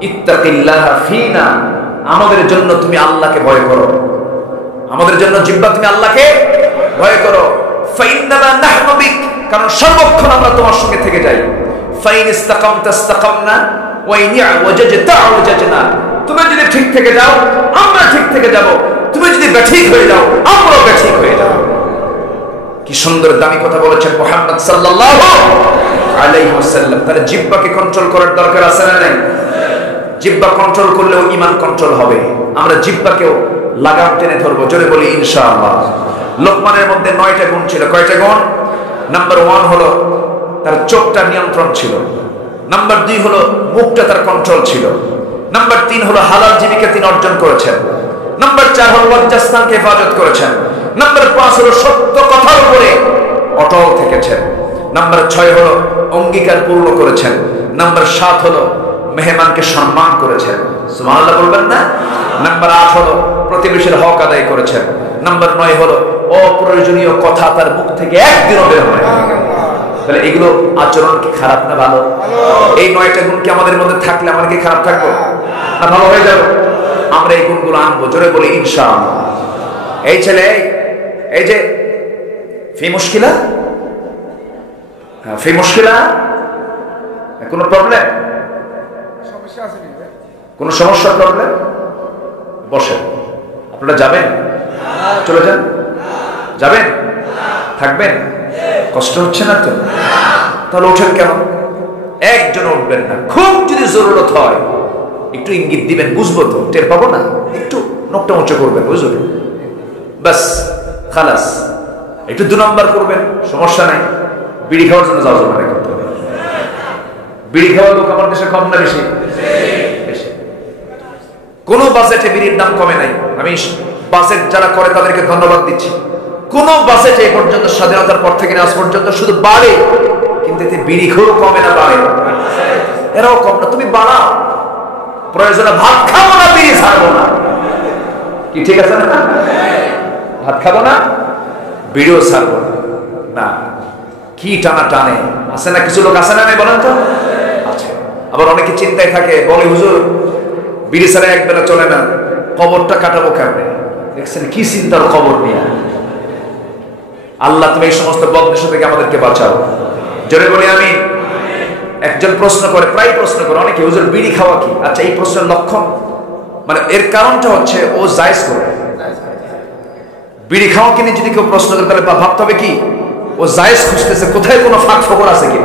ইত্তাকিল্লাহ ফিনা, আমাদের জন্য তুমি আল্লাহকে ভয় করো। আমাদের জন্য জিহ্বা তুমি আল্লাহকে ভয় করো। ফাইন্নামা নাহনু বিক, কারণ সর্বক্ষণ আমরা তোমার সঙ্গে থেকে যাই। ফাইন ইসতাকামতা ইসতাকামনা ওয়া ইন ওয়াজাজতা ওয়াজাজনা, তুমি যদি ঠিক থেকে যাও আমরা ঠিক থেকে যাব, তুমি যদি বেঠিক হয়ে যাও আমরাও বেঠিক হয়ে যাব। কি সুন্দর দামি কথা বলেছেন মুহাম্মদ সাল্লাল্লাহু আলাইহি ওয়াসাল্লাম। তাহলে জিহ্বাকে কন্ট্রোল করার দরকার আছে না নাই? জিহ্বা কন্ট্রোল করলেও ঈমান কন্ট্রোল হবে। আমরা জিহ্বাকেও লাগাম টেনে ধরবো, জোরে বলি ইনশাআল্লাহ। লোকমানের মধ্যে 9টা গুণ ছিল। কয়টা গুণ? নাম্বার 1 হলো তার চোখটা নিয়ন্ত্রণ ছিল। নাম্বার 2 হলো মুখটা তার কন্ট্রোল ছিল। নাম্বার 3 হলো হালাল জীবিকা তিনি অর্জন করেছেন। নাম্বার 4 হলো লজ্জাস্থানকে হেফাজত করেছেন। নাম্বার 5 হলো সত্য কথার উপরে অটল থেকেছেন। নাম্বার 6 হলো অঙ্গীকার পূর্ণ করেছেন। নাম্বার 7 হলো মেহমানকে সম্মান করেছেন, সুবহানাল্লাহ বলবেন না? নাম্বার 8 হলো প্রতিবেশীর হক আদায় করেছেন। নাম্বার 9 হলো অপ্রয়োজনীয় কথা তার মুখ থেকে একদিনও বের হয় না। তাহলে এগুলো আচরণ কি খারাপ না ভালো? এই 9টা গুণ কি আমাদের মধ্যে থাকলে আমরা কি খারাপ থাকবো না ভালো হয়ে যাবো? আমরা এই গুণগুলো আনবো, জোরে বলি ইনশাআল্লাহ। এই ছেলে, এই যে ফি মুশকিলা, ফি মুশকিলা, কোনো প্রবলেম, কোনো সমস্যা, প্রবলেম? বসেন। আপনারা যাবেন? চলে যান। যাবেন? থাকবেন? কষ্ট হচ্ছে না তো? তাহলে ওঠেন কেন? একজন উঠবেন না। খুব যদি জরুরত হয় একটু ইঙ্গিত দিবেন, বুঝবো তো, টের পাবো না, একটু নখটা উঁচু করবেন, বুঝলেন? বাস, খালাস। একটু 2 নম্বর করবেন, সমস্যা নাই। বিড়ি খাওয়ার জন্য যাওয়া যাবে না। করতে হবে। বিড়ি খাওয়ার লোক আমার দেশে কম না বেশি? কোন বাজেটে বিড়ির দাম কমে নাই। আমি বাজেট যারা করে তাদেরকে ধন্যবাদ দিচ্ছি। কোন বাজেটে এ পর্যন্ত স্বাধীনতার পর থেকে আজ পর্যন্ত শুধু বাড়ে, কিন্তু এতে বিড়ি খেয়েও কমে না, বাড়ে। এরাও কম না, তুমি বাড়াও। প্রয়োজনে ভাত খাবো না, বিড়ি ছাড়বো না, কি ঠিক আছে না? ভাত খাবো না, বিড়িও ছাড়বো না। কি টানা টানে আছে না? কিছু লোক আছে না, বলেন তো? আছে। আবার অনেকে চিন্তায় থাকে, বলে হুজুর বিড়ি ছাড়া এক বেলা চলে না, কবরটা কাটাবো কেমনে? দেখছেন কি চিন্তার খবর নিয়ে। আল্লাহ তুমি এই সমস্ত বদনেশা থেকে আমাদেরকে বাঁচাও, জোরে বলি আমি। একজন প্রশ্ন করে, প্রায় প্রশ্ন করে অনেকে, হুজুর বিড়ি খাওয়া কি? আচ্ছা, এই প্রশ্নের লক্ষণ মানে এর কারণটা হচ্ছে ও জায়েজ করে। বিড়ি খাওয়া কিনে যদি কেউ প্রশ্ন করে তাহলে ভাবতে হবে কি ও জায়েজ খুঁজতেছে, কোথায় কোনো ফাঁক ফোকর আছে কি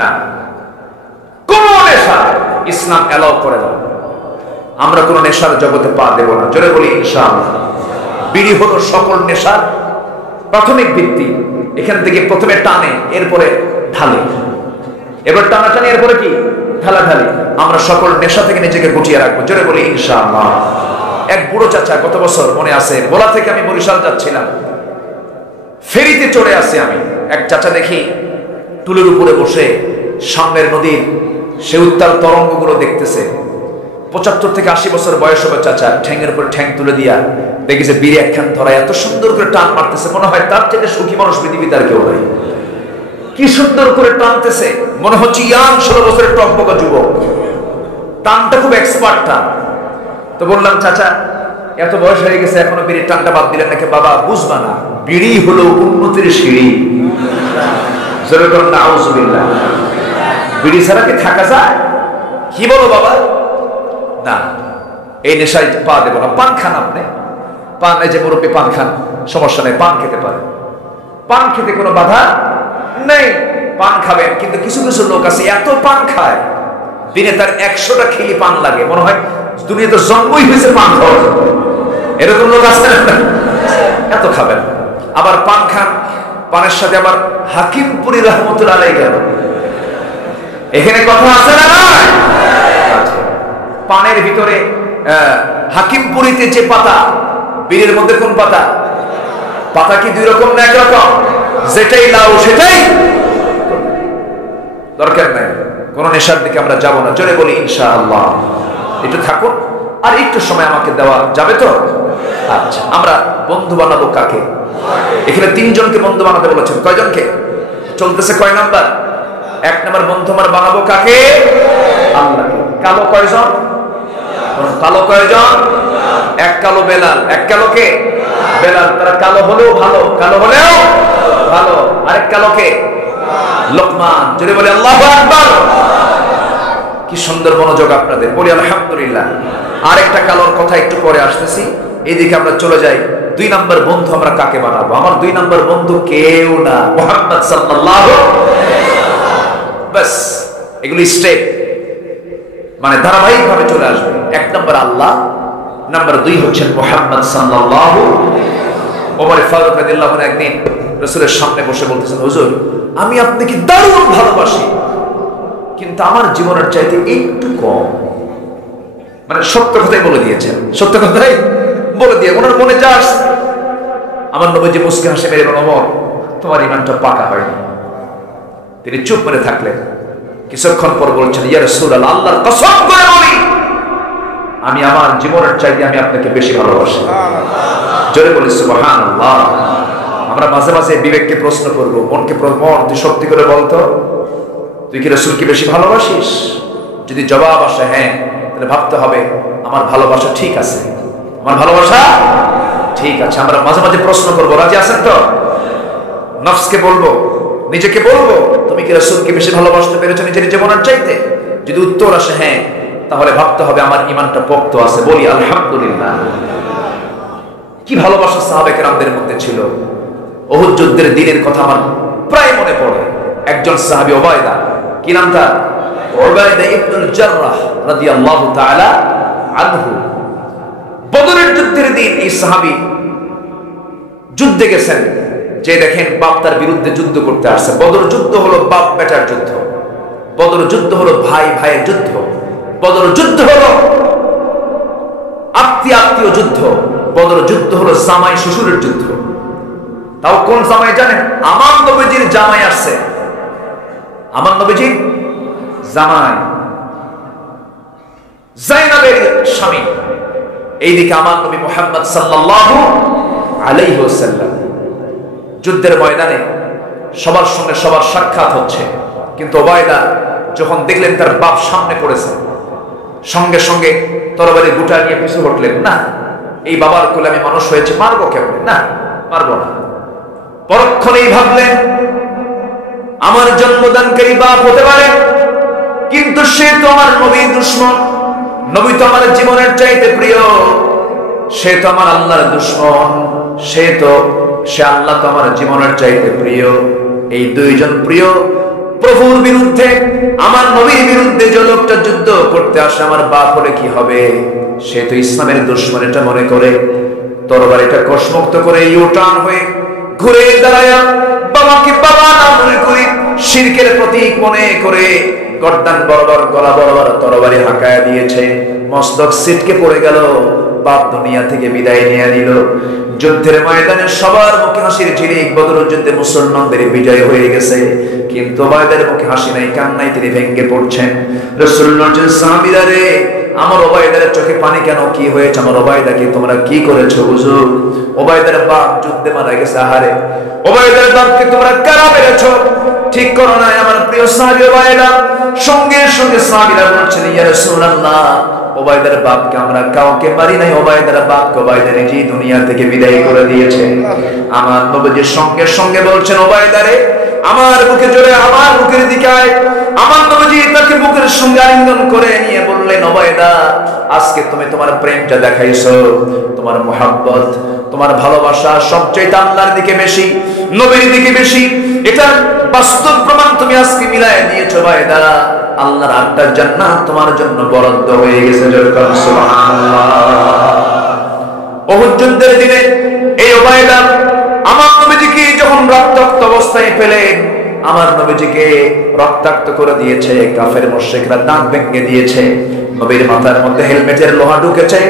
না। কোন নেশা ইসলাম এলাও করে না। আমরা কোন নেশার জগতে পা দেব না, জোরে বলি ইনশাআল্লাহ। বিড়ি হলো সকল নেশার প্রাথমিক ভিত্তি। এখান থেকে প্রথমে টানে, এরপরে ঢালে, এবার টানাটানি, এরপরে কি ঢালাঢালি। আমরা সকল নেশা থেকে নিজেকে গুটিয়ে রাখবো, জোরে বলি ইনশাআল্লাহ। এক বুড়ো চাচা, গত বছর মনে আছে, ভোলা থেকে আমি বরিশাল যাচ্ছিলাম, ফেরিতে চড়ে আসছি আমি। এক চাচা দেখি টুলের উপরে বসে সামনের নদীর সে উত্তাল তরঙ্গগুলো দেখতেছে। 75 থেকে 80 বছর বয়স হবে চাচা। ঠ্যাংয়ের উপর ঠ্যাং তুলে দিয়া দেখি যে বিড়ি একখান ধরা এত সুন্দর করে টান মারতেছে, মনে হয় তার চেয়ে সুখী মানুষ পৃথিবীতে আর কেউ নাই। কি সুন্দর করে টানতেছে, মনে হচ্ছে ইয়াং 16 বছরের টকবকা যুবক। টানটা খুব এক্সপার্ট টান। তো বললাম, চাচা এত বয়স হয়ে গেছে এখনো বিড়ির টানটা বাদ দিলেন নাকি? বাবা বুঝবা না, বিড়ি হলো উন্নতির সিঁড়ি। নাউজুবিল্লাহ। বিড়ি ছাড়া কি থাকা যায়? কি বলো বাবা? না, এই নেশায় পা দেবো না। পান খান আপনি, পান, এই যে মুরব্বী পান খান, সমস্যা নেই, পান খেতে পারে, পান খেতে কোনো বাধা নেই, পান খাবেন। কিন্তু কিছু কিছু লোক আছে এত পান খায়, দিনে তার 100টা খিলি পান লাগে, মনে হয় দুনিয়াতে জন্মই হয়েছে পান খাওয়ার জন্য। এরকম লোক আছে না? এত খাবেন। আবার পান খান, পানের সাথে আবার হাকিমপুরি রহমতুল্লাহ আলাইহি গেল, এখানে কথা আছে না? পানের ভিতরে হাকিমপুরিতে যে পাতা, বীরের মধ্যে কোন পাতা? পাতা কি 2 রকম না 1 রকম? যেটাই লাউ সেটাই। দরকার নাই, কোন নেশার দিকে আমরা যাব না, জোরে বলি ইনশাআল্লাহ। একটু থাকুন, আর একটু সময় আমাকে দেওয়া যাবে তো? আচ্ছা, আমরা বন্ধু বানাবো কাকে? এখানে 3 জনকে বন্ধু বানাতে বলেছেন। কয়জনকে চলতেছে? কয় নাম্বার? 1 নাম্বার বন্ধু আমরা বানাবো কাকে? আল্লাহকে। কালো কয়জন? কালো কয়জন? 1 কালো বেলাল। 1 কালো কে? বেলাল। তারা কালো হলেও ভালো, কালো হলেও ভালো। আরেক কালো কে? লোকমান। যদি বলি আল্লাহু আকবার। কি সুন্দর মনোযোগ আপনাদের, বলি আলহামদুলিল্লাহ। আরেকটা কালোর কথা একটু পরে আসতেছি, এইদিকে আমরা চলে যাই। 2 নম্বর বন্ধু আমরা কাকে বানাবো? আমার 2 নম্বর বন্ধু কেউ না, মুহাম্মদ সাল্লাল্লাহু। বাস, এগুলো স্টেপ। মানে ধারাবাহিকভাবে চলে আসবে। এক নম্বর আল্লাহ, নাম্বার 2 হচ্ছেন মুহাম্মদ সাল্লাল্লাহু। ওমর ফারুক রাদিয়াল্লাহু আনহু একদিন রাসূলের সামনে বসে বলতেছেন, হুজুর আমি আপনাকে দারুণ ভালোবাসি, কিন্তু আমার জীবনের চাইতে একটু কম। মানে সত্য কথাই বলে দিয়েছেন, সত্য কথাই বলে দিয়ে ওনার মনে যা আসছে। আমার নবীজি মুস্কি হাসি মেরে বললেন, ওমর তোমার ঈমানটা পাকা হয়নি। তিনি চুপ করে থাকলেন। কিছুক্ষণ পর বলছেন, ইয়া রাসূলুল্লাহ, আল্লাহর কসম করে বলি আমি আমার জীবনের চাইতে আমি আপনাকে বেশি ভালোবাসি। জোরে বলি সুবহানাল্লাহ। আমরা মাঝে মাঝে বিবেককে প্রশ্ন করব, মনকে মন তুই সত্যি করে বলতো, তুই কি রাসূলকে বেশি ভালোবাসিস? যদি জবাব আসে হ্যাঁ, তাহলে ভাবতে হবে আমার ভালোবাসা ঠিক আছে, আমার ভালোবাসা ঠিক আছে। আমরা মাঝে মাঝে প্রশ্ন করব, রাজি আছেন তো? নফসকে বলবো, নিজেকে বলবো, তুমি কি রাসূলকে বেশি ভালোবাসতে পেরেছো নিজের জীবনের চাইতে? যদি উত্তর আসে হ্যাঁ, তাহলে ভাবতে হবে আমার ঈমানটা পোক্ত আছে। বলি আলহামদুলিল্লাহ। কি ভালোবাসা সাহাবে কেরামদের মধ্যে ছিল। উহুদ যুদ্ধের দিনের কথা আমার প্রায় মনে পড়ে। একজন সাহাবী উবাইদা, কি নাম তার? উবাইদা ইবনুল জাররাহ রাদিয়াল্লাহু তাআলা আনহু। বদরের যুদ্ধের দিন এই সাহাবী যুদ্ধে গেছেন, যে দেখেন বাপ তার বিরুদ্ধে যুদ্ধ করতে আসছে। বদর যুদ্ধ হলো বাপ বেটার যুদ্ধ, বদর যুদ্ধ হলো ভাই ভাইয়ের যুদ্ধ, বদর যুদ্ধ হলো আত্মীয় আত্মীয় যুদ্ধ, বদর যুদ্ধ হলো জামাই শ্বশুরের যুদ্ধ। তাও কোন জামাই জানেন? আমার নবীজির জামাই আসছে, আমার নবীজির জামাই যায়েনাবের স্বামী। এইদিকে আমার নবী মুহাম্মদ সাল্লাল্লাহু আলাইহি ওয়াসাল্লাম যুদ্ধের ময়দানে সবার সঙ্গে সবার সাক্ষাৎ হচ্ছে। কিন্তু উবাইদা যখন দেখলেন তার বাপ সামনে পড়েছে, সঙ্গে সঙ্গে তরবারি গুটা নিয়ে পিছু হটলেন। না, এই বাবার কোলে আমি মানুষ হয়েছে, মারবো কেমনে? না, মারবো না। পরক্ষণেই ভাবলেন আমার জন্মদানকারী বাপ হতে পারে, কিন্তু সে তো আমার নবীর দুশমন, নবী তো আমার জীবনের চাইতে প্রিয়, সে তো আমার আল্লাহর দুশমন, সে আল্লাহ তো আমার জীবনের চাইতে প্রিয়। এই দুইজন প্রিয় প্রভুর বিরুদ্ধে, আমার নবীর বিরুদ্ধে যে লোকটা যুদ্ধ করতে আসে আমার বাপ হলে কি হবে? সে তো ইসলামের দুশমন এটা মনে করে তরবারিটা কসমুক্ত করে ইউটার্ন হয়ে ঘুরে দাঁড়ায়া বাবাকে বাবা না মনে করি শিরকের প্রতীক মনে করে গর্দান বরাবর গলা বরাবর তরবারি হাঁকায়া দিয়েছে। মস্তক ছিটকে পড়ে গেল, বাপ দুনিয়া থেকে বিদায় নিয়ে নিল। যুদ্ধের ময়দানে সবার মুখে হাসির ঝিলিক, বদর যুদ্ধে মুসলমানদের বিজয় হয়ে গেছে, কিন্তু উবাইদার মুখে হাসি নাই, কান্নায় তিনি ভেঙে পড়ছেন। রাসূলুল্লাহ সাহাবীরা রে, আমার উবাইদার চোখে পানি কেন? কি হয়েছে আমার উবাইদাকে? তোমরা কি করেছো হুজুর? উবাইদার বাপ যুদ্ধে মারা গেছে। আহারে, উবাইদার বাপকে তোমরা কারা মেরেছো? ঠিক করো না আমার প্রিয় সাহাবী উবাইদা। সঙ্গে সঙ্গে সাহাবীরা বলছেন, ইয়া রাসূলুল্লাহ, উবাইদার বাপকে আমরা কাউকে মারি নাই, উবাইদার বাপকে উবাইদা নিজেই দুনিয়া থেকে বিদায় করে দিয়েছে। আমার নবীজির সঙ্গে সঙ্গে বলছেন, উবাইদারে আমার বুকে জোরে, আমার বুকের দিকে আয়। আমার নবীজি তাকে বুকের সঙ্গে আলিঙ্গন করে নিয়ে বললেন, উবাইদা আজকে তুমি তোমার প্রেমটা দেখাইছো, তোমার মুহাব্বত, তোমার ভালোবাসা সবচেয়ে আল্লাহর দিকে বেশি, নবীর দিকে বেশি, এটা বাস্তব প্রমাণ তুমি আজকে মিলায় দিয়েছো। উবাইদা আল্লাহর আটটা জান্নাত তোমার জন্য বরাদ্দ হয়ে গেছে। সুবহানাল্লাহ। উহুদ যুদ্ধের দিনে এই উবাইদা আমার নবীজিকে যখন রক্তাক্ত অবস্থায় পেলেন, আমার নবীজিকে রক্তাক্ত করে দিয়েছে, কাফের মুশরিকরা দাঁত ভেঙে দিয়েছে, নবীর মাথার মধ্যে হেলমেটের লোহা ঢুকেছে,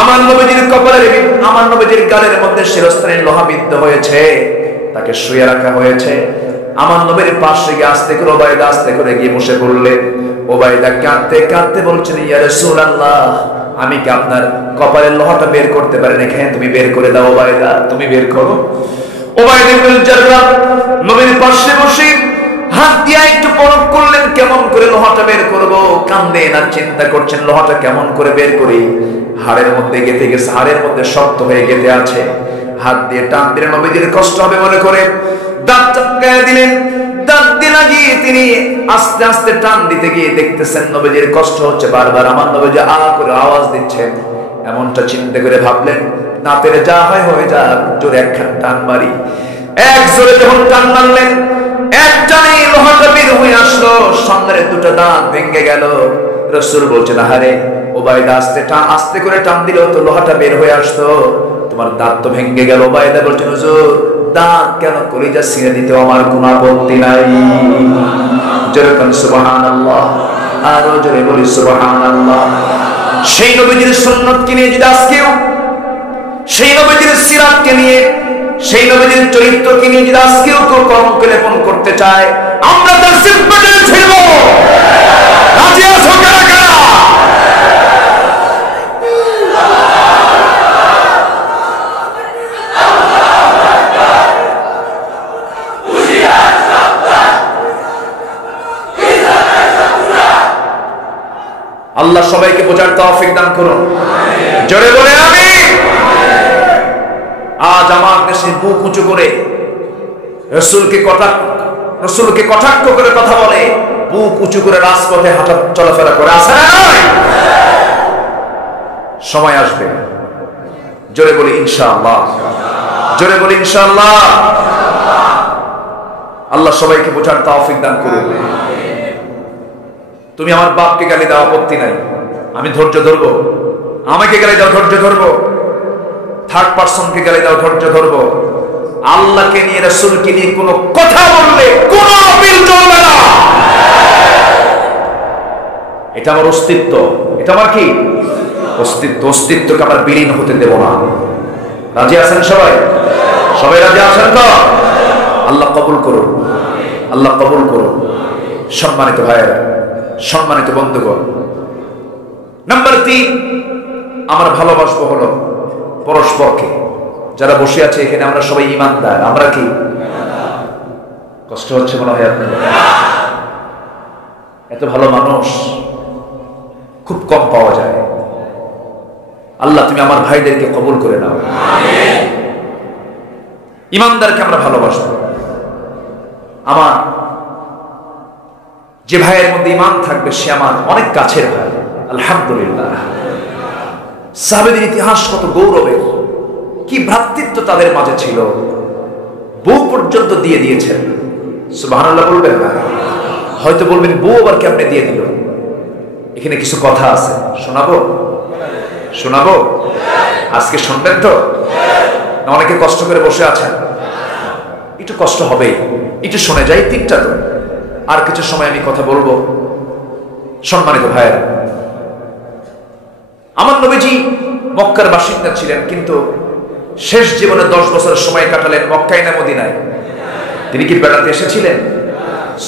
আমার নবীজির কপালের, আমার নবীজির গালের মধ্যে শিরস্ত্রাণের লোহা বিদ্ধ হয়েছে, তাকে শুয়ে রাখা হয়েছে। আমার নবীর পাশে গিয়ে আস্তে করে উবাইদা আস্তে করে গিয়ে বসে পড়লেন। উবাইদা কাঁদতে কাঁদতে বলছেন, ইয়া রাসূলুল্লাহ, আমি কি আপনার কপালের লোহাটা বের করতে পারি না? হ্যাঁ, তুমি বের করে দাও উবাইদা, তুমি বের করো। উবাইদা ইবনুল জাররাহ নবীর পাশে বসে হাত দিয়ে একটু পরখ করলেন, কেমন করে লোহাটা বের করব। কান্দেন আর চিন্তা করছেন লোহাটা কেমন করে বের করি। হাড়ের মধ্যে গেঁথে গেছে, হাড়ের মধ্যে শক্ত হয়ে গেঁথে আছে। হাত দিয়ে টান দিলে নবীজির কষ্ট হবে মনে করে দাঁত চাপকায় দিলেন। দাঁত দিয়ে লাগিয়ে তিনি আস্তে আস্তে টান দিতে গিয়ে দেখতেছেন নবীজির কষ্ট হচ্ছে বারবার। আমার নবীজি আ করে আওয়াজ দিচ্ছেন। এমনটা চিন্তা করে ভাবলেন, না পেরে যা হয় হয়ে যাক, জোরে একখান টান মারি। এক জোরে যখন টান মারলেন, এক টানে লোহাটা বের হয়ে আসলো, সামনের দুটো দাঁত ভেঙে গেল। রাসূল বলছেন, আহারে উবাইদা, আস্তে করে টান দিলেও তো লোহাটা বের হয়ে আসতো, তোমার দাঁত তো ভেঙে গেল। উবাইদা বলছেন, হুজুর দাঁত কেন, কলিজা ছিঁড়ে দিতেও আমার কোনো আপত্তি নাই। জোরে বলেন সুবহানাল্লাহ, আরো জোরে বলি সুবহানাল্লাহ। সেই নবীজির সুন্নতকে নিয়ে যদি আজকেও, সেই নবীজির সিরাতকে নিয়ে, সেই নবীজির চরিত্রকে নিয়ে যদি আজকেও কেউ কলঙ্ক লেপন করতে চায়, আমরা তার সিম্পটে ছিল। রাজি আছো কারা কারা? আল্লাহ সবাইকে বোঝার তৌফিক দান করুন, জোরে বলে আমিন। আজ আমার দেশে বুক উঁচু করে রাসূলকে কটাক্ষ করে কথা বলে, বুক উঁচু করে রাজপথে হাঁটা চলাফেরা করে, আছে না নয়? সময় আসবে, জোরে বলি ইনশাআল্লাহ, জোরে বলি ইনশাআল্লাহ। আল্লাহ সবাইকে বোঝার তৌফিক দান করুন। তুমি আমার বাপকে গালি দাও, আপত্তি নাই, আমি ধৈর্য ধরবো। আমাকে গালি দাও, ধৈর্য ধরবো। থার্ড পারসনকে গালি দাও, ধৈর্য ধরবো। আল্লাহকে নিয়ে, রাসূলকে নিয়ে কোনো কথা বললে কোনো আপিল চলবে না। এটা আমার অস্তিত্ব, এটা আমার কি অস্তিত্ব। অস্তিত্বকে আমরা বিলীন হতে দেব না। রাজি আছেন সবাই? সবাই রাজি আছেন তো? আল্লাহ কবুল করুন, আল্লাহ কবুল করুন। সম্মানিত ভাইয়েরা, সম্মানিত বন্ধুগণ, নাম্বার 3 আমরা ভালোবাসবো হলো পরস্পরকে। যারা বসে আছে এখানে আমরা সবাই ঈমানদার। আমরা কি কষ্ট হচ্ছে মনে হয় আপনাদের? এত ভালো মানুষ খুব কম পাওয়া যায়। আল্লাহ তুমি আমার ভাইদেরকে কবুল করে নাও। ঈমানদারকে আমরা ভালোবাসবো। আমার যে ভাইয়ের মধ্যে ঈমান থাকবে সে আমার অনেক কাছের ভাই। আলহামদুলিল্লাহ। সাহাবাদের ইতিহাস কত গৌরবের, কি ভ্রাতৃত্ব তাদের মাঝে ছিল, বউ পর্যন্ত দিয়ে দিয়েছেন। সুবহানাল্লাহ বলবেন না? হয়তো বলবেন বউ আবার কেমনে দিয়ে দিল। এখানে কিছু কথা আছে, শোনাবো? শোনাবো? আজকে শুনবেন তো? না অনেকে কষ্ট করে বসে আছেন? একটু কষ্ট হবেই, একটু শুনে যাই। 3টা তো, আর কিছু সময় আমি কথা বলবো। সম্মানিত ভাইয়েরা, আমার নবীজি মক্কার বাসিন্দা ছিলেন, কিন্তু শেষ জীবনে 10 বছর সময় কাটালেন মক্কায় না মদিনায়? তিনি কি বেড়াতে এসেছিলেন?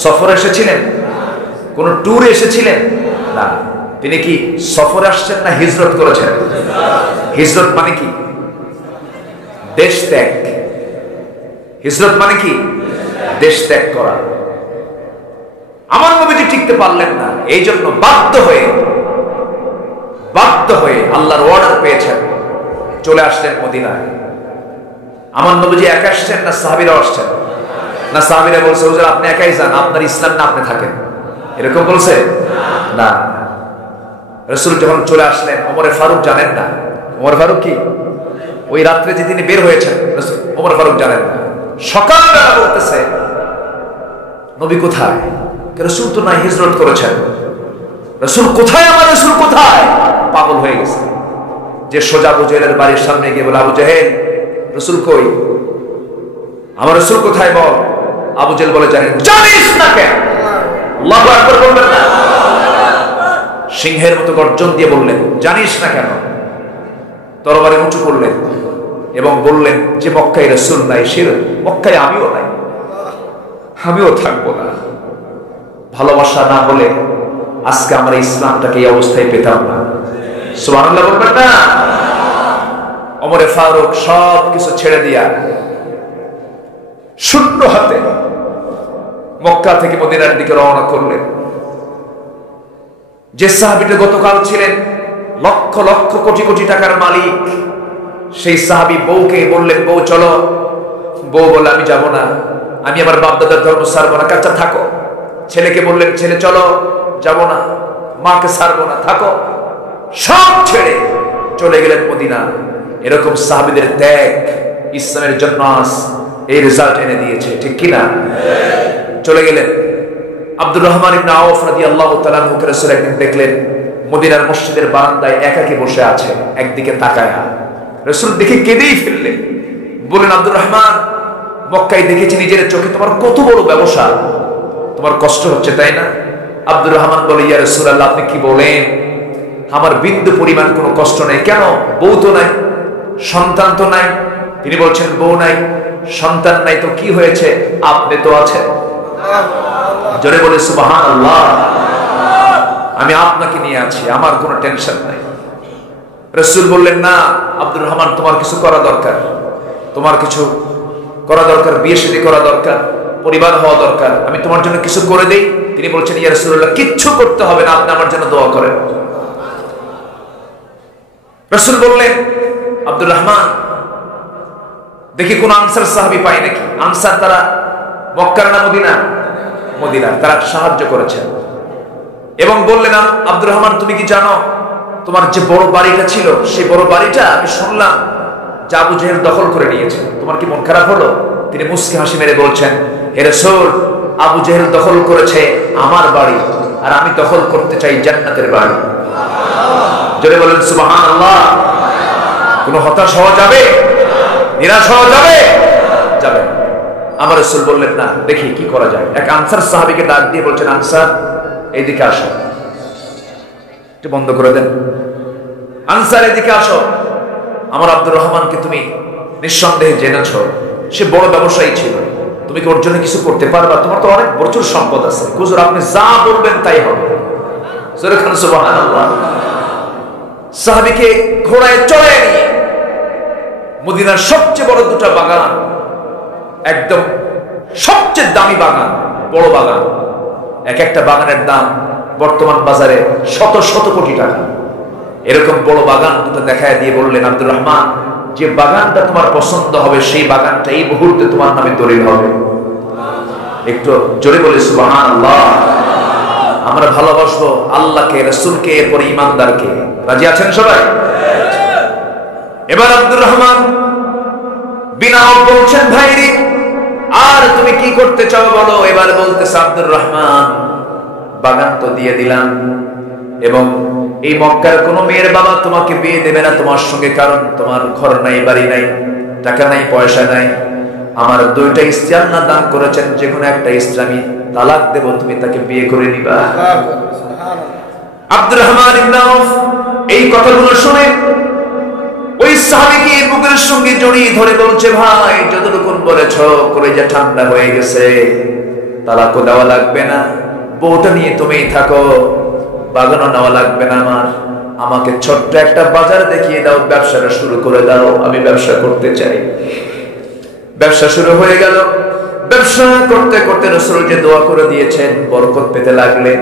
সফরে এসেছিলেন? কোন ট্যুরে এসেছিলেন? না। তিনি কি সফরে আসছেন না হিজরত করেছেন? হিজরত মানে কি? দেশ ত্যাগ। হিজরত মানে কি? দেশ ত্যাগ করা। আমার নবীজি টিকতে পারলেন না, এই জন্য বাধ্য হয়ে আল্লাহর অর্ডার পেয়েছেন, চলে আসলেন মদিনায়। আমার নবীজি একা আসছেন না সাহাবীরা আসছেন? না, সাহাবীরা বলছে হুজুর আপনি একাই যান, আপনার ইসলাম না আপনি থাকেন, এরকম বলছে না। রাসূল যখন চলে আসলেন, ওমর ফারুক জানেন না। ওমর ফারুক কি ওই রাত্রে যে তিনি বের হয়েছেন, ওমর ফারুক জানেন না। সকালবেলা বলতেছে নবী কোথায়? রাসূল তো নাই, হিজরত করেছেন। রাসূল কোথায়? আমার রাসূল কোথায়? পাগল হয়ে গেছে। যে সোজা আবু জেহেলের বাড়ির সামনে গিয়ে বলে, আবু জেহেল রাসূল কই? আমার রাসূল কোথায় বল। আবু জেহেল বলে, জানিস না কেন? আল্লাহু আকবার বলবেন না? সিংহের মতো গর্জন দিয়ে বললেন, জানিস না কেন? তরবারি উঁচু করলেন এবং বললেন, যে মক্কায় রাসূল নাই, সে মক্কায় আমিও নাই, আমিও থাকবো না। ভালোবাসা না হলে আজকে আমরা ইসলামটাকে এই অবস্থায় পেতাম না। সুবহানাল্লাহ বলবেন না? ওমরে ফারুক সব কিছু ছেড়ে দিয়া শূন্য হাতে মক্কা থেকে মদিনার দিকে রওনা করলেন। যে সাহাবীটা গতকাল ছিলেন লক্ষ লক্ষ কোটি কোটি টাকার মালিক, সেই সাহাবী বউকে বললেন, বউ চলো। বউ বলে, আমি যাব না, আমি আমার বাপ দাদার ধর্ম ছাড়বো না। কাচ্চা থাকো। ছেলেকে বললেন, ছেলে চলো, যাব না, মাকে ছাড়বো না, থাকো। সব ছেড়ে চলে গেলেন মদিনা। এরকম সাহাবীদের ত্যাগ ইসলামের জন্য আজ এই রেজাল্ট এনে দিয়েছে, ঠিক কিনা? চলে গেলেন। আব্দুর রহমান ইবনে আউফ রাদিয়াল্লাহু তাআলা আনহু রাসূল একদিন দেখলেন মদিনার মসজিদের বারান্দায় একাকী বসে আছে, একদিকে তাকায়া। রাসূল দেখে কেঁদেই ফেললেন। বলেন, আব্দুর রহমান, মক্কায় দেখেছি নিজের চোখে তোমার কত বড় ব্যবসা, তোমার কষ্ট হচ্ছে তাই না? আব্দুর রহমান বলে, ইয়া রাসূলুল্লাহ, আপনি কি বলেন? আমার বিন্দু পরিমাণ কোনো কষ্ট নেই। কেন? বউ তো নাই, সন্তান তো নাই। তিনি বলছেন, বউ নাই, সন্তান নাই তো কি হয়েছে? আপনি তো আছেন। জোরে বলে সুবহানাল্লাহ। আমি আপনাকে নিয়ে আছি, আমার কোনো টেনশন নাই। রাসূল বললেন, না আব্দুর রহমান, তোমার কিছু করা দরকার, তোমার কিছু করা দরকার, বিয়ে শাদী করা দরকার, পরিবার হওয়া দরকার। আমি তোমার জন্য কিছু করে দেই? তিনি বলছেন, ইয়া রাসূলুল্লাহ, কিচ্ছু করতে হবে না, আপনি আমার জন্য দোয়া করেন। রাসূল বললেন, আব্দুর রহমান, দেখি কোন আনসার সাহাবী পাই নাকি। আনসার তারা মক্কার না মদিনা? মদিনা। তারা সাহায্য করেছেন এবং বললেন, আব্দুর রহমান, তুমি কি জানো তোমার যে বড় বাড়িটা ছিল, সেই বড় বাড়িটা আমি শুনলাম যে আবু জেহেল দখল করে নিয়েছে, তোমার কি মন খারাপ হলো? তিনি মুস্কি হাসি মেরে বলছেন, হে রাসূল, আবু জেহেল দখল করেছে আমার বাড়ি, আর আমি দখল করতে চাই জান্নাতের বাড়ি। জোরে বলেন সুবহানাল্লাহ। কোনো হতাশ হওয়া যাবে? নিরাশ হওয়া যাবে? যাবে। আমার রাসূল বললেন, না, দেখি কি করা যায়। এক আনসার সাহাবীকে ডাক দিয়ে বলছেন, আনসার, এইদিকে আসো। একটু বন্ধ করে দেন। আনসার, এদিকে আসো। আমার আব্দুর রহমানকে তুমি নিঃসন্দেহে জেনেছো, সে বড় ব্যবসায়ী ছিল, তুমি কি ওর জন্য কিছু করতে পারবা? তোমার তো অনেক প্রচুর সম্পদ আছে। হুজুর, আপনি যা বলবেন তাই হবে। সুবহানাল্লাহ। সাহাবীকে ঘোড়ায় চড়ায় নিয়ে মদিনার সবচেয়ে বড় দুটো বাগান, একদম সবচেয়ে দামি বাগান, বড় বাগান, এক একটা বাগানের দাম বর্তমান বাজারে শত শত কোটি টাকা। এরকম বড় বাগান দুটো দেখায় দিয়ে বললেন, আব্দুর রহমান, যে বাগানটা তোমার পছন্দ হবে সেই বাগানটা এই মুহূর্তে তোমার নামে দলিল হবে। একটু জোরে বলে সুবহানাল্লাহ। আমরা ভালোবাসবো আল্লাহকে, রাসূলকে, এরপর ঈমানদারকে। রাজি আছেন সবাই? এবার আব্দুর রহমান বিনা বলছেন, ভাইরি, আর তুমি কি করতে চাও বলো। এবার বলতেছে আব্দুর রহমান, বাগান তো দিয়ে দিলাম, এবং এই মক্কার কোন মেয়ের বাবা তোমাকে বিয়ে দেবে না তোমার সঙ্গে, কারণ তোমার ঘর নাই, বাড়ি নাই, টাকা নাই, পয়সা নাই। আমার দুইটা স্ত্রী আল্লাহ দান করেছেন, যে কোনো একটা স্ত্রী আমি তালাক দেব, তুমি তাকে বিয়ে করে নিবা। আব্দুর রহমান ইবনে আউফ এই কথাগুলো শুনে ওই সাহাবীকে বুকের সঙ্গে জড়িয়ে ধরে বলছে, ভাই, যতটুকু বলেছ কলেজা ঠান্ডা হয়ে গেছে, তালাকও দেওয়া লাগবে না, বউটা নিয়ে তুমিই থাকো, বাগানও নেওয়া লাগবে না আমার, আমাকে ছোট্ট একটা বাজার দেখিয়ে দাও, ব্যবসাটা শুরু করে দাও, আমি ব্যবসা করতে চাই। ব্যবসা শুরু হয়ে গেল। ব্যবসা করতে করতে রাসূল যে দোয়া করে দিয়েছেন, বরকত পেতে লাগলেন।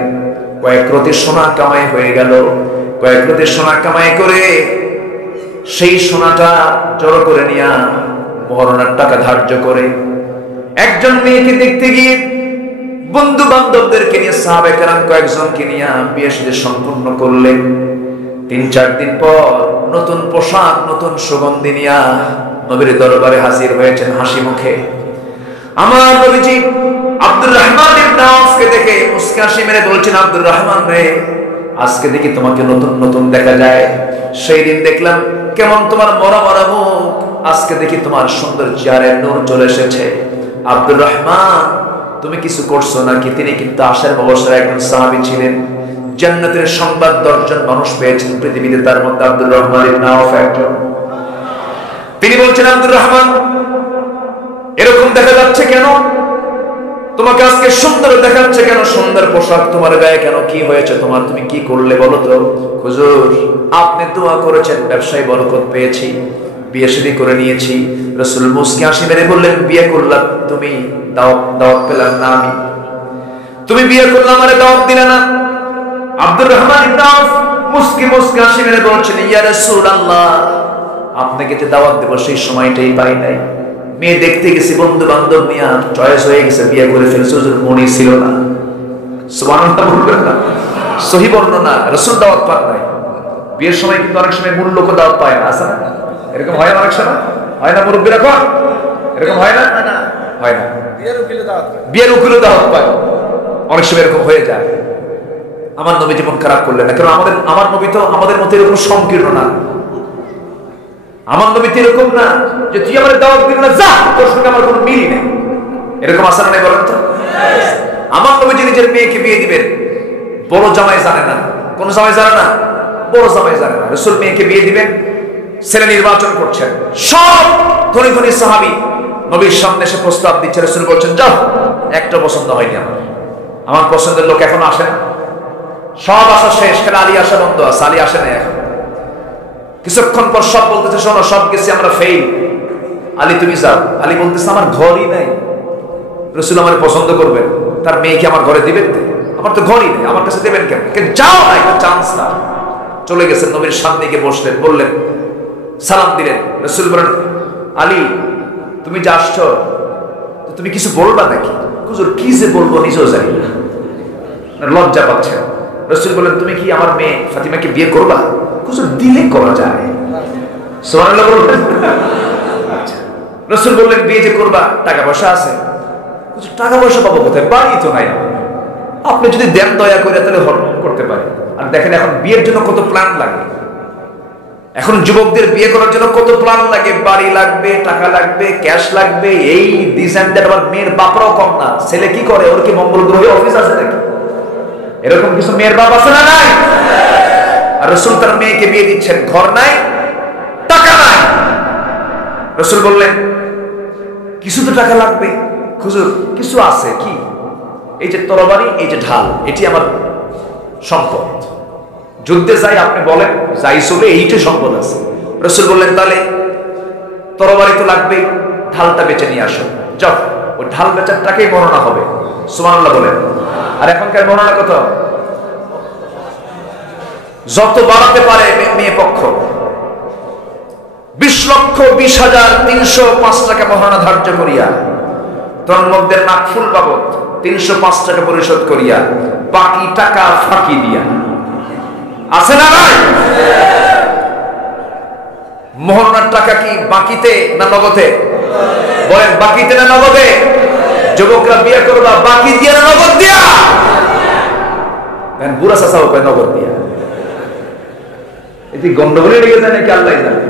কয়েক রতি সোনা কামাই হয়ে গেল। কয়েক রতি সোনা কামাই করে সেই সোনাটা জড়ো করে নিয়ে মহরণের টাকা ধার্য করে একজন মেয়েকে দেখতে গিয়ে বন্ধু বান্ধবদেরকে নিয়ে, সাহাবায়ে কেরাম কয়েকজনকে নিয়ে বিয়ে শাদী সম্পূর্ণ করলেন। ৩-৪ দিন পর নতুন পোশাক, নতুন সুগন্ধি নিয়ে নবীর দরবারে হাজির হয়েছেন হাসি মুখে। আমার নবীজি আব্দুর রহমান ইবনে আউফকে দেখে মুস্কি হাসি মেরে বলছেন, আব্দুর রহমান রে, আজকে দেখি তোমাকে নতুন নতুন দেখা যায়। সেই দিন দেখলাম কেমন তোমার মরা মরা মুখ, আজকে দেখি তোমার সুন্দর চেহারে নূর চলে এসেছে। আব্দুর রহমান, তুমি কিছু করছো নাকি? তিনি কিন্তু আশার অবসর একজন সাহাবী ছিলেন, জান্নাতের সংবাদ 10 জন মানুষ পেয়েছেন পৃথিবীতে, তার মধ্যে আব্দুর রহমান ইবনে আউফ একজন। তিনি বলছেন, আব্দুর রহমান, এরকম দেখা যাচ্ছে কেন? তোমাকে আজকে সুন্দর দেখাচ্ছে কেন? সুন্দর পোশাক তোমার গায়ে কেন? কি হয়েছে তোমার? তুমি কি করলে বলো তো? হুজুর, আপনি দোয়া করেছেন, ব্যবসায় বরকত পেয়েছি, বিয়ে শাদী করে নিয়েছি। রাসূল মুস্কি হাসি মেরে বললেন, বিয়ে করলাম, তুমি দাওয়াত পেলাম না আমি? তুমি বিয়ে করলাম, আমারে দাওয়াত দিলে না? আব্দুর রহমান ইবনে আউফ মুস্কি হাসি মেরে বলছেন, ইয়া রাসূলুল্লাহ, আপনাকে যে দাওয়াত দেব সেই সময়টাই পাই নাই। মেয়ে দেখতে গেছি, বন্ধু বান্ধব নিয়ে চয়েস হয়ে গেছে, বিয়ে করে ফেলছে, হুজুর মনে ছিল না। সুবহানাল্লাহ বলবেন না? সহিহ বর্ণনা, রাসূল দাওয়াত পান নাই। বিয়ের সময় কিন্তু অনেক সময় মূল লোক দাওয়াত পায় না, আছে না? এরকম হয় না অনেক সময়? হয় না মুরব্বিরা কর? এরকম হয় না? হয় না। বিয়ের উকিলও দাওয়াত পায়। অনেক সময় এরকম হয়ে যায়, আমার নবী জীবন খারাপ করলেন না, কারণ আমার নবী তো আমাদের মতো এরকম সংকীর্ণ না। আমার নবী তো এরকম না যে তুই আমার দাওয়াত দিবি না, যা, তোর সঙ্গে আমার কোনো মিল নেই। এরকম আসে না নাই বলেন তো? আমার নবী যে নিজের মেয়েকে বিয়ে দিবেন, বড় জামাই জানে না। কোন জামাই জানে না? বড় জামাই জানে না। রাসূল মেয়েকে বিয়ে দিবেন, ছেলে নির্বাচন করছেন, সব ধনী ধনী সাহাবী নবীর সামনে এসে প্রস্তাব দিচ্ছে। রাসূল বলছেন, যাও, একটা পছন্দ হয়নি আমার পছন্দের লোক এখনো আসে না। সব আসা শেষ, খালি আলী আসা বন্ধ আছে, আলী আসে না এখন। কিছুক্ষণ পর সব বলতেছে, শোনো, সব গেছি আমরা, ফেল, আলী তুমি যাও। আলী বলতেছে, আমার ঘরই নাই, রাসূল আমার পছন্দ করবেন, তার মেয়েকে আমার ঘরে দিবেন? আমার তো ঘরই নেই, আমার কাছে দেবেন কেন? যাও না, একটা চান্স না। চলে গেছেন, নবীর সামনে গিয়ে বসলেন, বললেন, সালাম দিলেন। রাসূল বলেন, আলী তুমি যে আসছো, তুমি কিছু বলবা নাকি? হুজুর কি যে বলবো নিজেও জানি না, লজ্জা পাচ্ছেন। রাসূল বলেন, তুমি কি আমার মেয়ে ফাতিমাকে বিয়ে করবা? হুজুর দিলে করা যায়, সুবহানাল্লাহ বলবেন। আচ্ছা, রাসূল বললেন, বিয়ে যে করবা, টাকা পয়সা আছে? হুজুর টাকা পয়সা পাবো কোথায়, বাড়ি তো নাই। আপনি যদি দেন দয়া করে তাহলে করতে পারি। আর দেখেন এখন বিয়ের জন্য কত প্ল্যান লাগে, এখন যুবকদের বিয়ে করার জন্য কত প্ল্যান লাগে, বাড়ি লাগবে, টাকা লাগবে, ক্যাশ লাগবে, এই দিস এন্ড দ্যাট। আবার মেয়ের বাপরাও কম না, ছেলে কি করে, ওর কি মঙ্গল গ্রহে অফিস আছে নাকি? এরকম কিছু মেয়ের বাপ আছে না নাই? আর রাসূল তার মেয়েকে বিয়ে দিচ্ছেন, ঘর নাই, টাকা নাই। রাসূল বললেন, কিছু তো টাকা লাগবে। হুজুর কিছু আছে, কি? এই যে তরবারি, এই যে ঢাল, এটি আমার সম্পদ, যুদ্ধে যাই আপনি বলেন, যাই চলে, এইটা সম্পদ আছে। রাসূল বললেন, তাহলে তরবারি তো লাগবে, ঢালটা বেচে নিয়ে আসো। যাও, ওই ঢাল বেচার টাকাই বর্ণনা হবে, সুবহানাল্লাহ বলেন। আর এখনকার বর্ণনা কত? যত বাড়াতে পারে মেয়ে পক্ষ, 20,20,305 টাকা মহারণা ধার্য করিয়া, তোর মধ্যে নাকফুল বাবদ 305 টাকা পরিশোধ করিয়া, বাকি টাকা ফাঁকি দিয়া। আছে না নাই? মহারণার টাকা কি বাকিতে না নগদে? বলেন, বাকিতে না নগদে? যুবকরা বিয়ে করবা, বাকি দিয়া না নগদ দিয়া? বুড়া চাচাও কয় নগদ দিয়া। এটি গন্ডগোলে লেগে যায় নাকি আল্লাহ জানে।